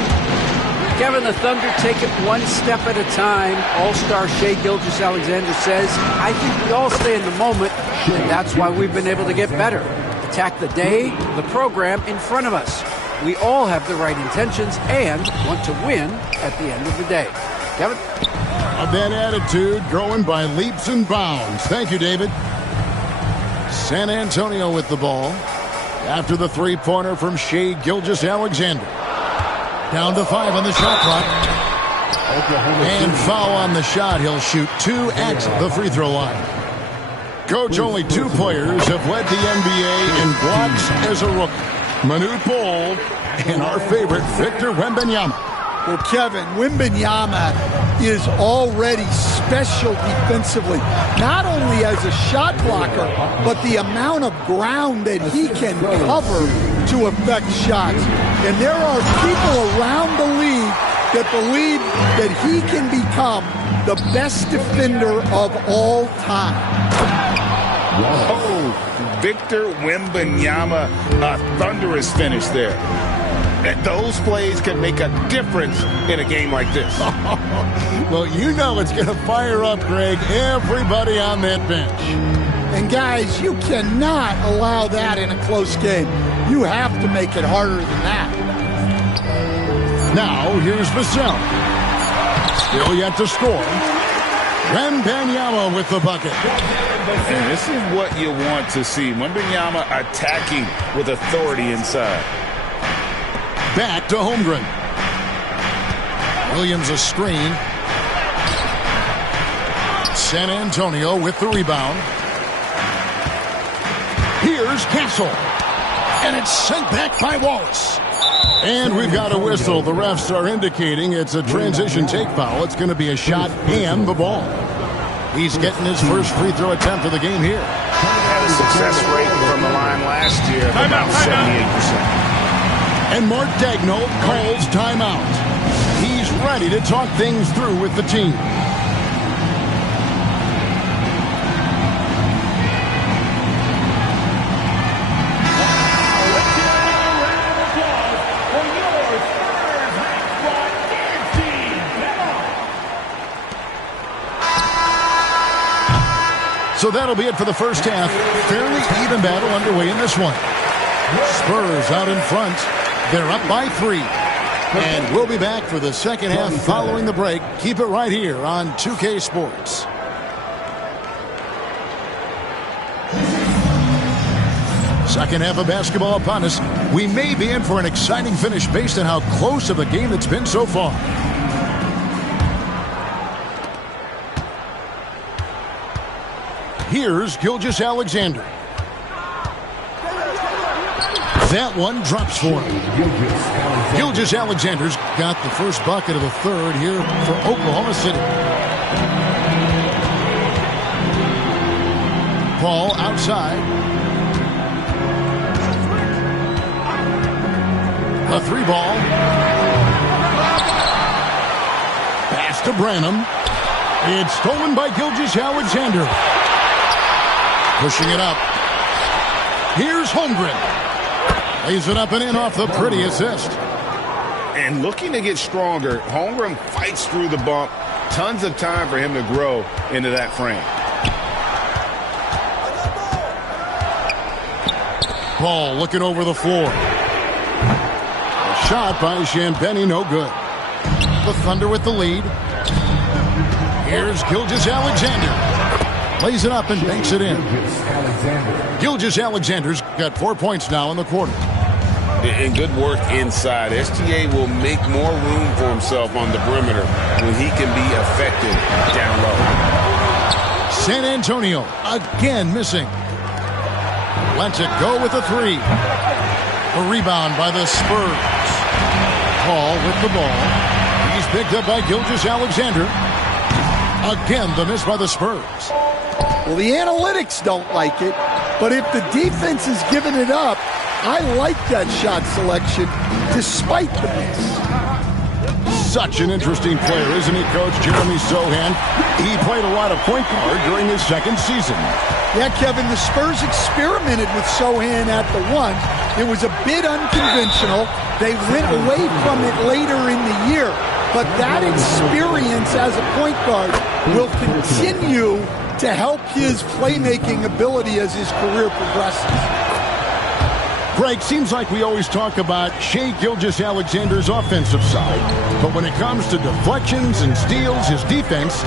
Kevin, the Thunder take it one step at a time. All-star Shai Gilgeous-Alexander says, I think we all stay in the moment, and that's why we've been able to get better. Attack the day, the program in front of us. We all have the right intentions and want to win at the end of the day. Kevin? That attitude growing by leaps and bounds. Thank you, David. San Antonio with the ball. After the three-pointer from Shai Gilgeous-Alexander. Down to 5 on the shot clock. And foul on the shot. He'll shoot 2 at the free throw line. Coach, only 2 players have led the NBA in blocks as a rookie. Manute Bol and our favorite, Victor Wembanyama. Well, Kevin, Wembanyama is already special defensively, not only as a shot blocker, but the amount of ground that he can cover to affect shots. And there are people around the league that believe that he can become the best defender of all time. Oh, Victor Wembanyama, a thunderous finish there. And those plays can make a difference in a game like this. Well, you know it's going to fire up, Greg, everybody on that bench. And guys, you cannot allow that in a close game. You have to make it harder than that. Now, here's Vassell. Still yet to score. Wembanyama with the bucket. And this is what you want to see. Wembanyama attacking with authority inside. Back to Holmgren. Williams a screen. San Antonio with the rebound. Here's Castle. And it's sent back by Wallace. And we've got a whistle. The refs are indicating it's a transition take foul. It's going to be a shot and the ball. He's getting his first free throw attempt of the game here. Had a success rate from the line last year of about 78%. And Mark Daigneault calls timeout. He's ready to talk things through with the team. So that'll be it for the first half. Fairly even battle underway in this one. Spurs out in front. They're up by 3. And we'll be back for the second half following the break. Keep it right here on 2K Sports. Second half of basketball upon us. We may be in for an exciting finish based on how close of a game it's been so far. Here's Gilgeous-Alexander. That one drops for him. Gilgeous-Alexander's got the first bucket of the third here for Oklahoma City. Ball outside. A 3-ball. Pass to Branham. It's stolen by Gilgeous-Alexander. Pushing it up. Here's Holmgren. Lays it up and in off the pretty assist. And looking to get stronger, Holmgren fights through the bump. Tons of time for him to grow into that frame. Ball looking over the floor. A shot by Champagnie, no good. The Thunder with the lead. Here's Gilgeous-Alexander. Lays it up and banks it in. Gilgeous-Alexander's got 4 points now in the quarter. And good work inside. SGA will make more room for himself on the perimeter when he can be effective down low. San Antonio again missing. Lets it go with a 3. A rebound by the Spurs. Paul with the ball. He's picked up by Gilgeous-Alexander. Again, the miss by the Spurs. Well, the analytics don't like it, but if the defense is giving it up, I like that shot selection despite the miss. Such an interesting player, isn't he, Coach? Jeremy Sochan. He played a lot of point guard during his second season. Yeah, Kevin, the Spurs experimented with Sochan at the 1. It was a bit unconventional. They went away from it later in the year. But that experience as a point guard will continue to help his playmaking ability as his career progresses. Greg, seems like we always talk about Shai Gilgeous-Alexander's offensive side, but when it comes to deflections and steals, his defense,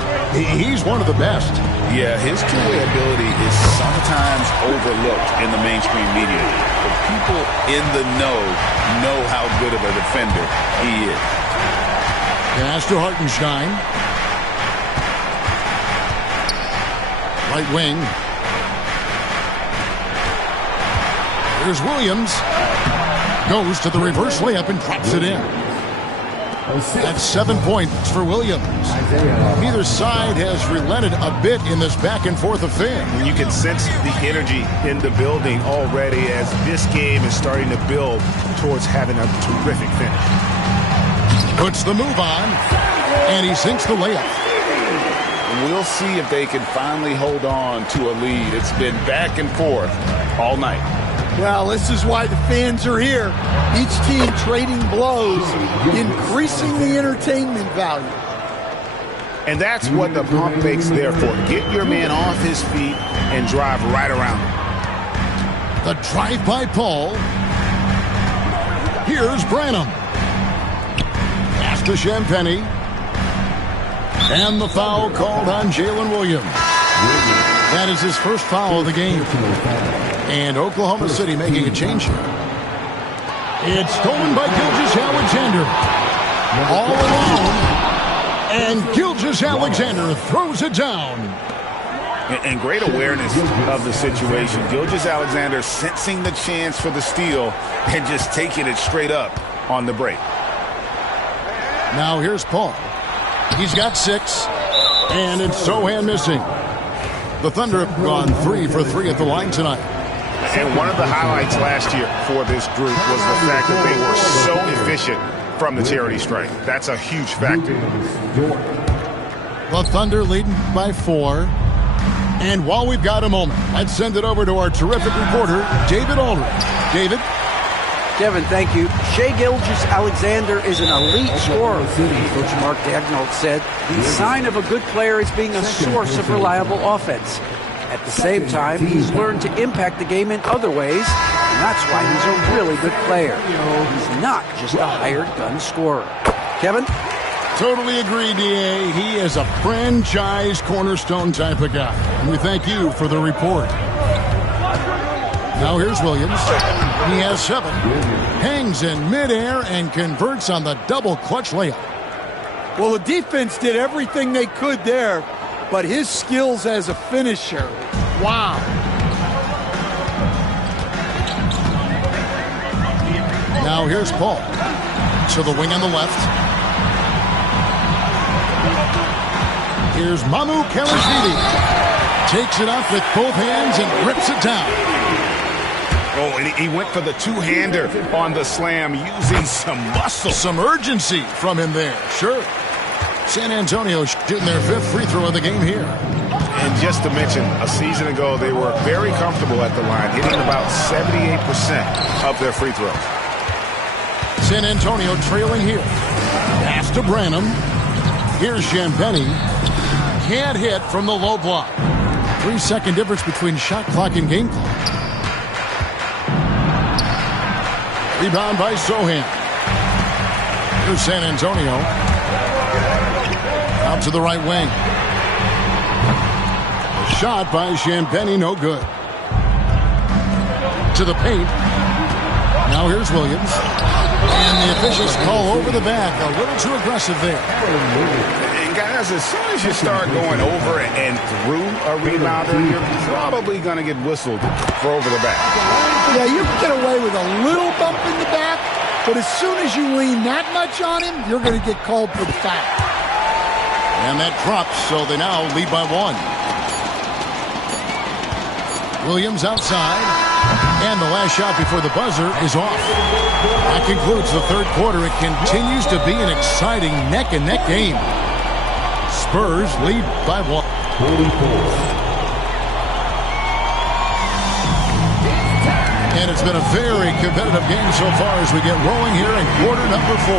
he's one of the best. Yeah, his two-way ability is sometimes overlooked in the mainstream media. But people in the know how good of a defender he is. Pass to Hartenstein. Right wing. Here's Williams. Goes to the reverse layup and drops it in. That's 7 points for Williams. Neither side has relented a bit in this back-and-forth affair. When you can sense the energy in the building already as this game is starting to build towards having a terrific finish. Puts the move on, and he sinks the layup. We'll see if they can finally hold on to a lead. It's been back and forth all night. Well, this is why the fans are here. Each team trading blows, increasing the entertainment value. And that's what the pump fake's there for. Get your man off his feet and drive right around him. The drive by Paul. Here's Branham. Pass to Champagnie. And the foul called on Jalen Williams. That is his first foul of the game. And Oklahoma City making a change here. It's stolen by Gilgeous-Alexander. All alone. And Gilgeous-Alexander throws it down. And great awareness of the situation. Gilgeous-Alexander sensing the chance for the steal and just taking it straight up on the break. Now here's Paul. He's got 6. And it's Sochan missing. The Thunder have gone 3 for 3 at the line tonight. And one of the highlights last year for this group was the fact that they were so efficient from the charity stripe. That's a huge factor. The Thunder leading by 4. And while we've got a moment, let's send it over to our terrific reporter, David Aldridge. David? Kevin, thank you. Shai Gilgeous-Alexander is an elite scorer. Coach Mark Daigneault said the sign of a good player is being a source of reliable offense. At the same time, he's learned to impact the game in other ways, and that's why he's a really good player. He's not just a hired gun scorer. Kevin? Totally agree, D.A. He is a franchise cornerstone type of guy. And we thank you for the report. Now here's Williams. He has 7. Hangs in midair and converts on the double clutch layup. Well, the defense did everything they could there, but his skills as a finisher, wow. Now here's Paul. To the wing on the left. Here's Mamu Kelishvili. Takes it up with both hands and rips it down. Oh, and he went for the two-hander on the slam using some muscle. Some urgency from him there, sure. San Antonio shooting their 5th free throw of the game here. And just to mention, a season ago, they were very comfortable at the line, hitting about 78% of their free throws. San Antonio trailing here. Pass to Branham. Here's Champagnie. Can't hit from the low block. 3-second difference between shot clock and game clock. Rebound by Sochan. Here's San Antonio. Out to the right wing. A shot by Champagnie, no good. To the paint. Now here's Williams. And the officials call over the back. A little too aggressive there. And guys, as soon as you start going over and through a rebounder, you're probably going to get whistled for over the back. Yeah, you can get away with a little bump in the back, but as soon as you lean that much on him, you're going to get called for the foul. And that drops, so they now lead by 1. Williams outside, and the last shot before the buzzer is off. That concludes the 3rd quarter. It continues to be an exciting neck-and-neck game. Spurs lead by 1. 44. And it's been a very competitive game so far as we get rolling here in quarter number 4.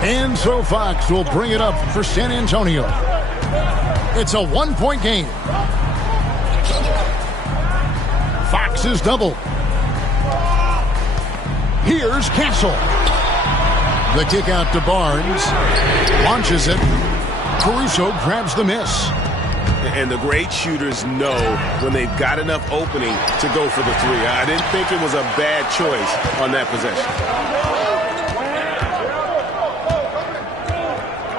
And so Fox will bring it up for San Antonio. It's a 1-point game. Fox is double. Here's Castle. The kick out to Barnes. Launches it. Caruso grabs the miss. And the great shooters know when they've got enough opening to go for the three. I didn't think it was a bad choice on that possession.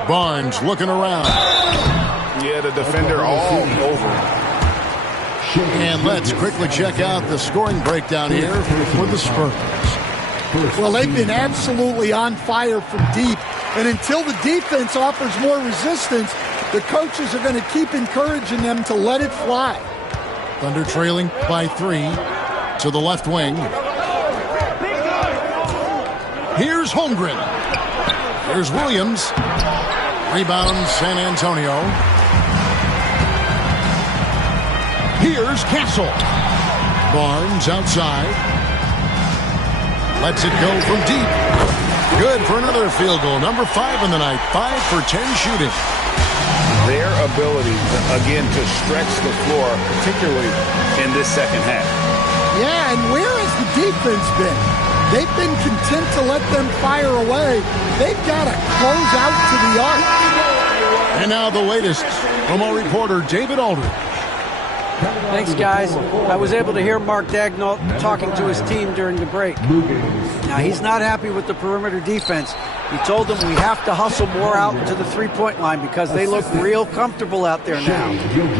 Barnes looking around. Yeah, the defender all over. And let's quickly check out the scoring breakdown here for the Spurs. Well, they've been absolutely on fire from deep. And until the defense offers more resistance, the coaches are going to keep encouraging them to let it fly. Thunder trailing by 3 to the left wing. Here's Holmgren. Here's Williams. Rebound San Antonio. Here's Castle. Barnes outside. Lets it go from deep. Good for another field goal. Number 5 in the night. 5 for 10 shooting. Their ability, again, to stretch the floor, particularly in this second half. Yeah, and where has the defense been? They've been content to let them fire away. They've got to close out to the arc. And now the latest from our reporter, David Aldridge. Thanks, guys. I was able to hear Mark Daigneault talking to his team during the break. Now, he's not happy with the perimeter defense. He told them we have to hustle more out to the three-point line because they look real comfortable out there now.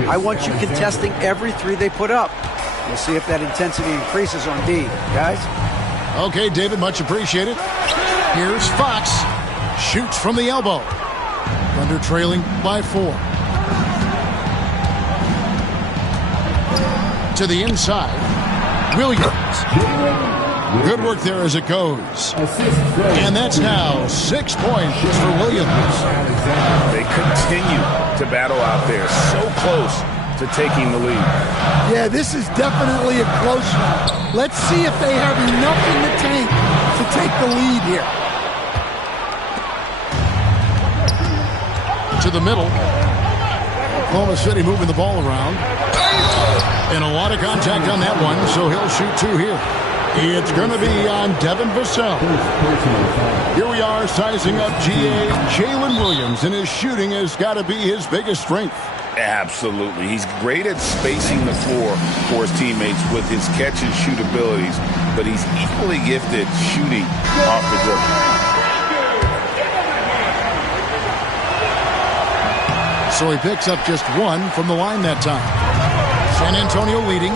I want you contesting every three they put up. We'll see if that intensity increases on D. Guys? Okay, David, much appreciated. Here's Fox. Shoots from the elbow. Thunder trailing by 4. To the inside. Williams. Good work there as it goes. And that's now 6 points for Williams. They continue to battle out there. So close to taking the lead. Yeah, this is definitely a close one. Let's see if they have enough in the tank to take the lead here. To the middle. Oklahoma City moving the ball around. And a lot of contact on that one, so he'll shoot 2 here. It's going to be on Devin Vassell. Here we are sizing up GA Jalen Williams, and his shooting has got to be his biggest strength. Absolutely. He's great at spacing the floor for his teammates with his catch and shoot abilities, but he's equally gifted shooting off the dribble. So he picks up just 1 from the line that time. San Antonio leading.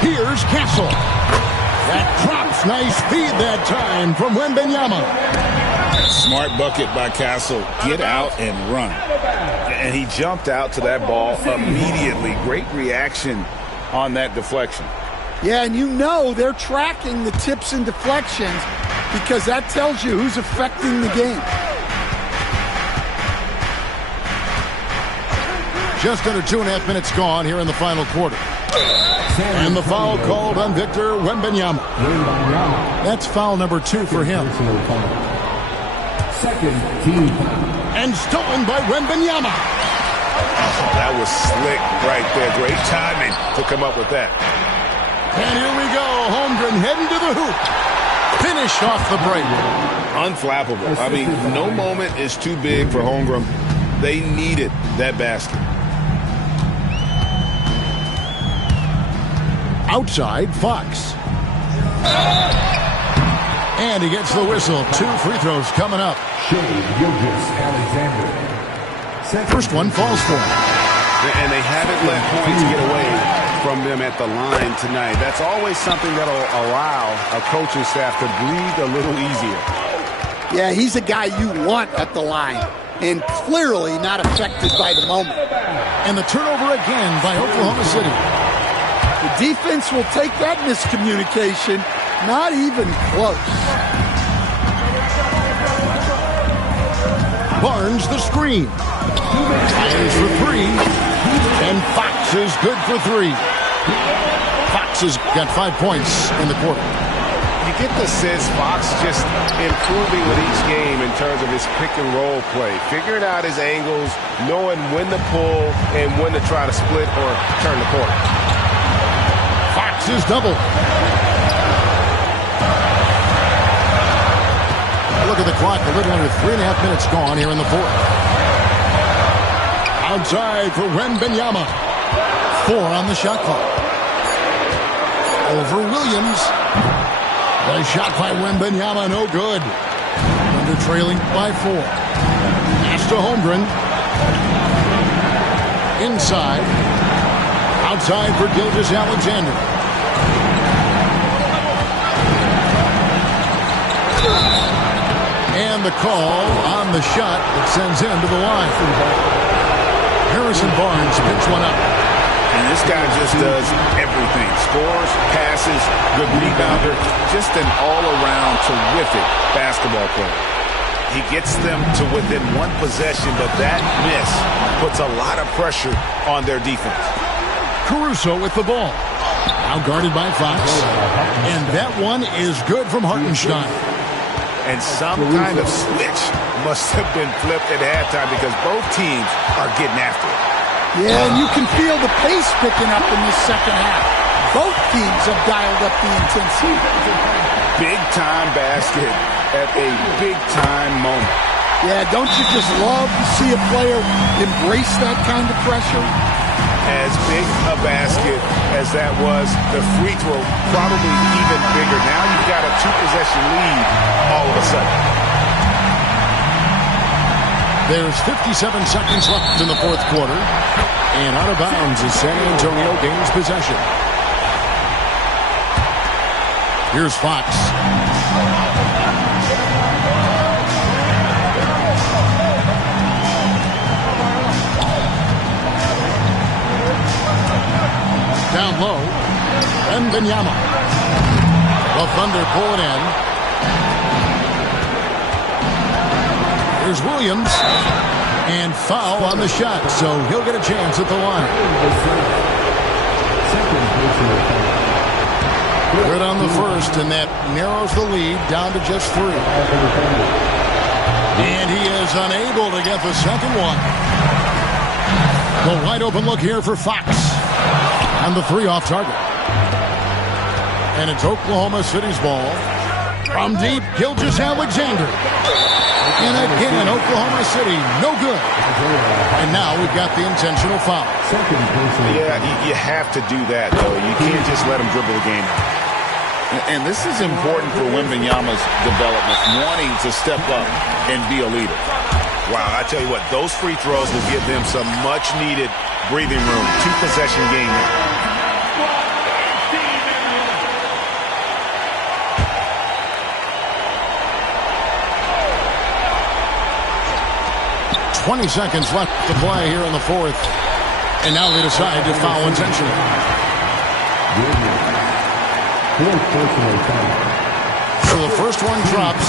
Here's Castle. That drops. Nice feed that time from Wembanyama. Smart bucket by Castle. Get out and run. And he jumped out to that ball immediately. Great reaction on that deflection. Yeah, and you know they're tracking the tips and deflections because that tells you who's affecting the game. Just under 2.5 minutes gone here in the final quarter. And the foul called on Victor Wembanyama. That's foul number 2 for him. Second team. And stolen by Wembanyama. Oh, that was slick right there. Great timing to come up with that. And here we go. Holmgren heading to the hoop. Finished off the break. Unflappable. I mean, no moment is too big for Holmgren. They needed that basket. Outside, Fox. And he gets the whistle. 2 free throws coming up. First one falls for him. And they haven't let points get away from them at the line tonight. That's always something that will allow a coaching staff to breathe a little easier. Yeah, he's a guy you want at the line. And clearly not affected by the moment. And the turnover again by Oklahoma City. The defense will take that miscommunication. Not even close. Barnes the screen. Fires for 3. And Fox is good for 3. Fox has got 5 points in the quarter. You get the sense Fox just improving with each game in terms of his pick and roll play. Figuring out his angles, knowing when to pull and when to try to split or turn the corner. Fox is double. Look at the clock. A little under 3.5 minutes gone here in the fourth. Outside for Wembanyama. 4 on the shot clock. Over Williams. The shot by Wembanyama, no good. Under trailing by 4. Pass to Holmgren. Inside. Outside for Gilgeous-Alexander. And the call on the shot that sends him to the line. Harrison Barnes picks one up. And this guy just does everything. Scores, passes, good rebounder. Just an all-around terrific basketball player. He gets them to within one possession, but that miss puts a lot of pressure on their defense. Caruso with the ball. Now guarded by Fox. And that one is good from Hartenstein. And some kind of switch must have been flipped at halftime because both teams are getting after it. Yeah, and you can feel the pace picking up in this second half. Both teams have dialed up the intensity. Big-time basket at a big-time moment. Yeah, don't you just love to see a player embrace that kind of pressure? As big a basket as that was, the free throw probably even bigger. Now you've got a 2-possession lead all of a sudden. There's 57 seconds left in the fourth quarter. And out of bounds as San Antonio gains possession. Here's Fox. Down low. Wembanyama. The Thunder pull it in. Here's Williams. And foul on the shot, so he'll get a chance at the line. Good on the first, and that narrows the lead down to just 3. And he is unable to get the second one. The wide open look here for Fox. And the 3 off target. And it's Oklahoma City's ball. From deep, Gilgeous-Alexander. And again, Oklahoma City, no good. And now we've got the intentional foul. Yeah, you have to do that, though. You can't just let him dribble the game. And this is important for Wembanyama's development, wanting to step up and be a leader. Wow, I tell you what, those free throws will give them some much-needed breathing room. 2-possession game now. 20 seconds left to play here in the fourth. And now they decide to foul intentionally. So the first one drops.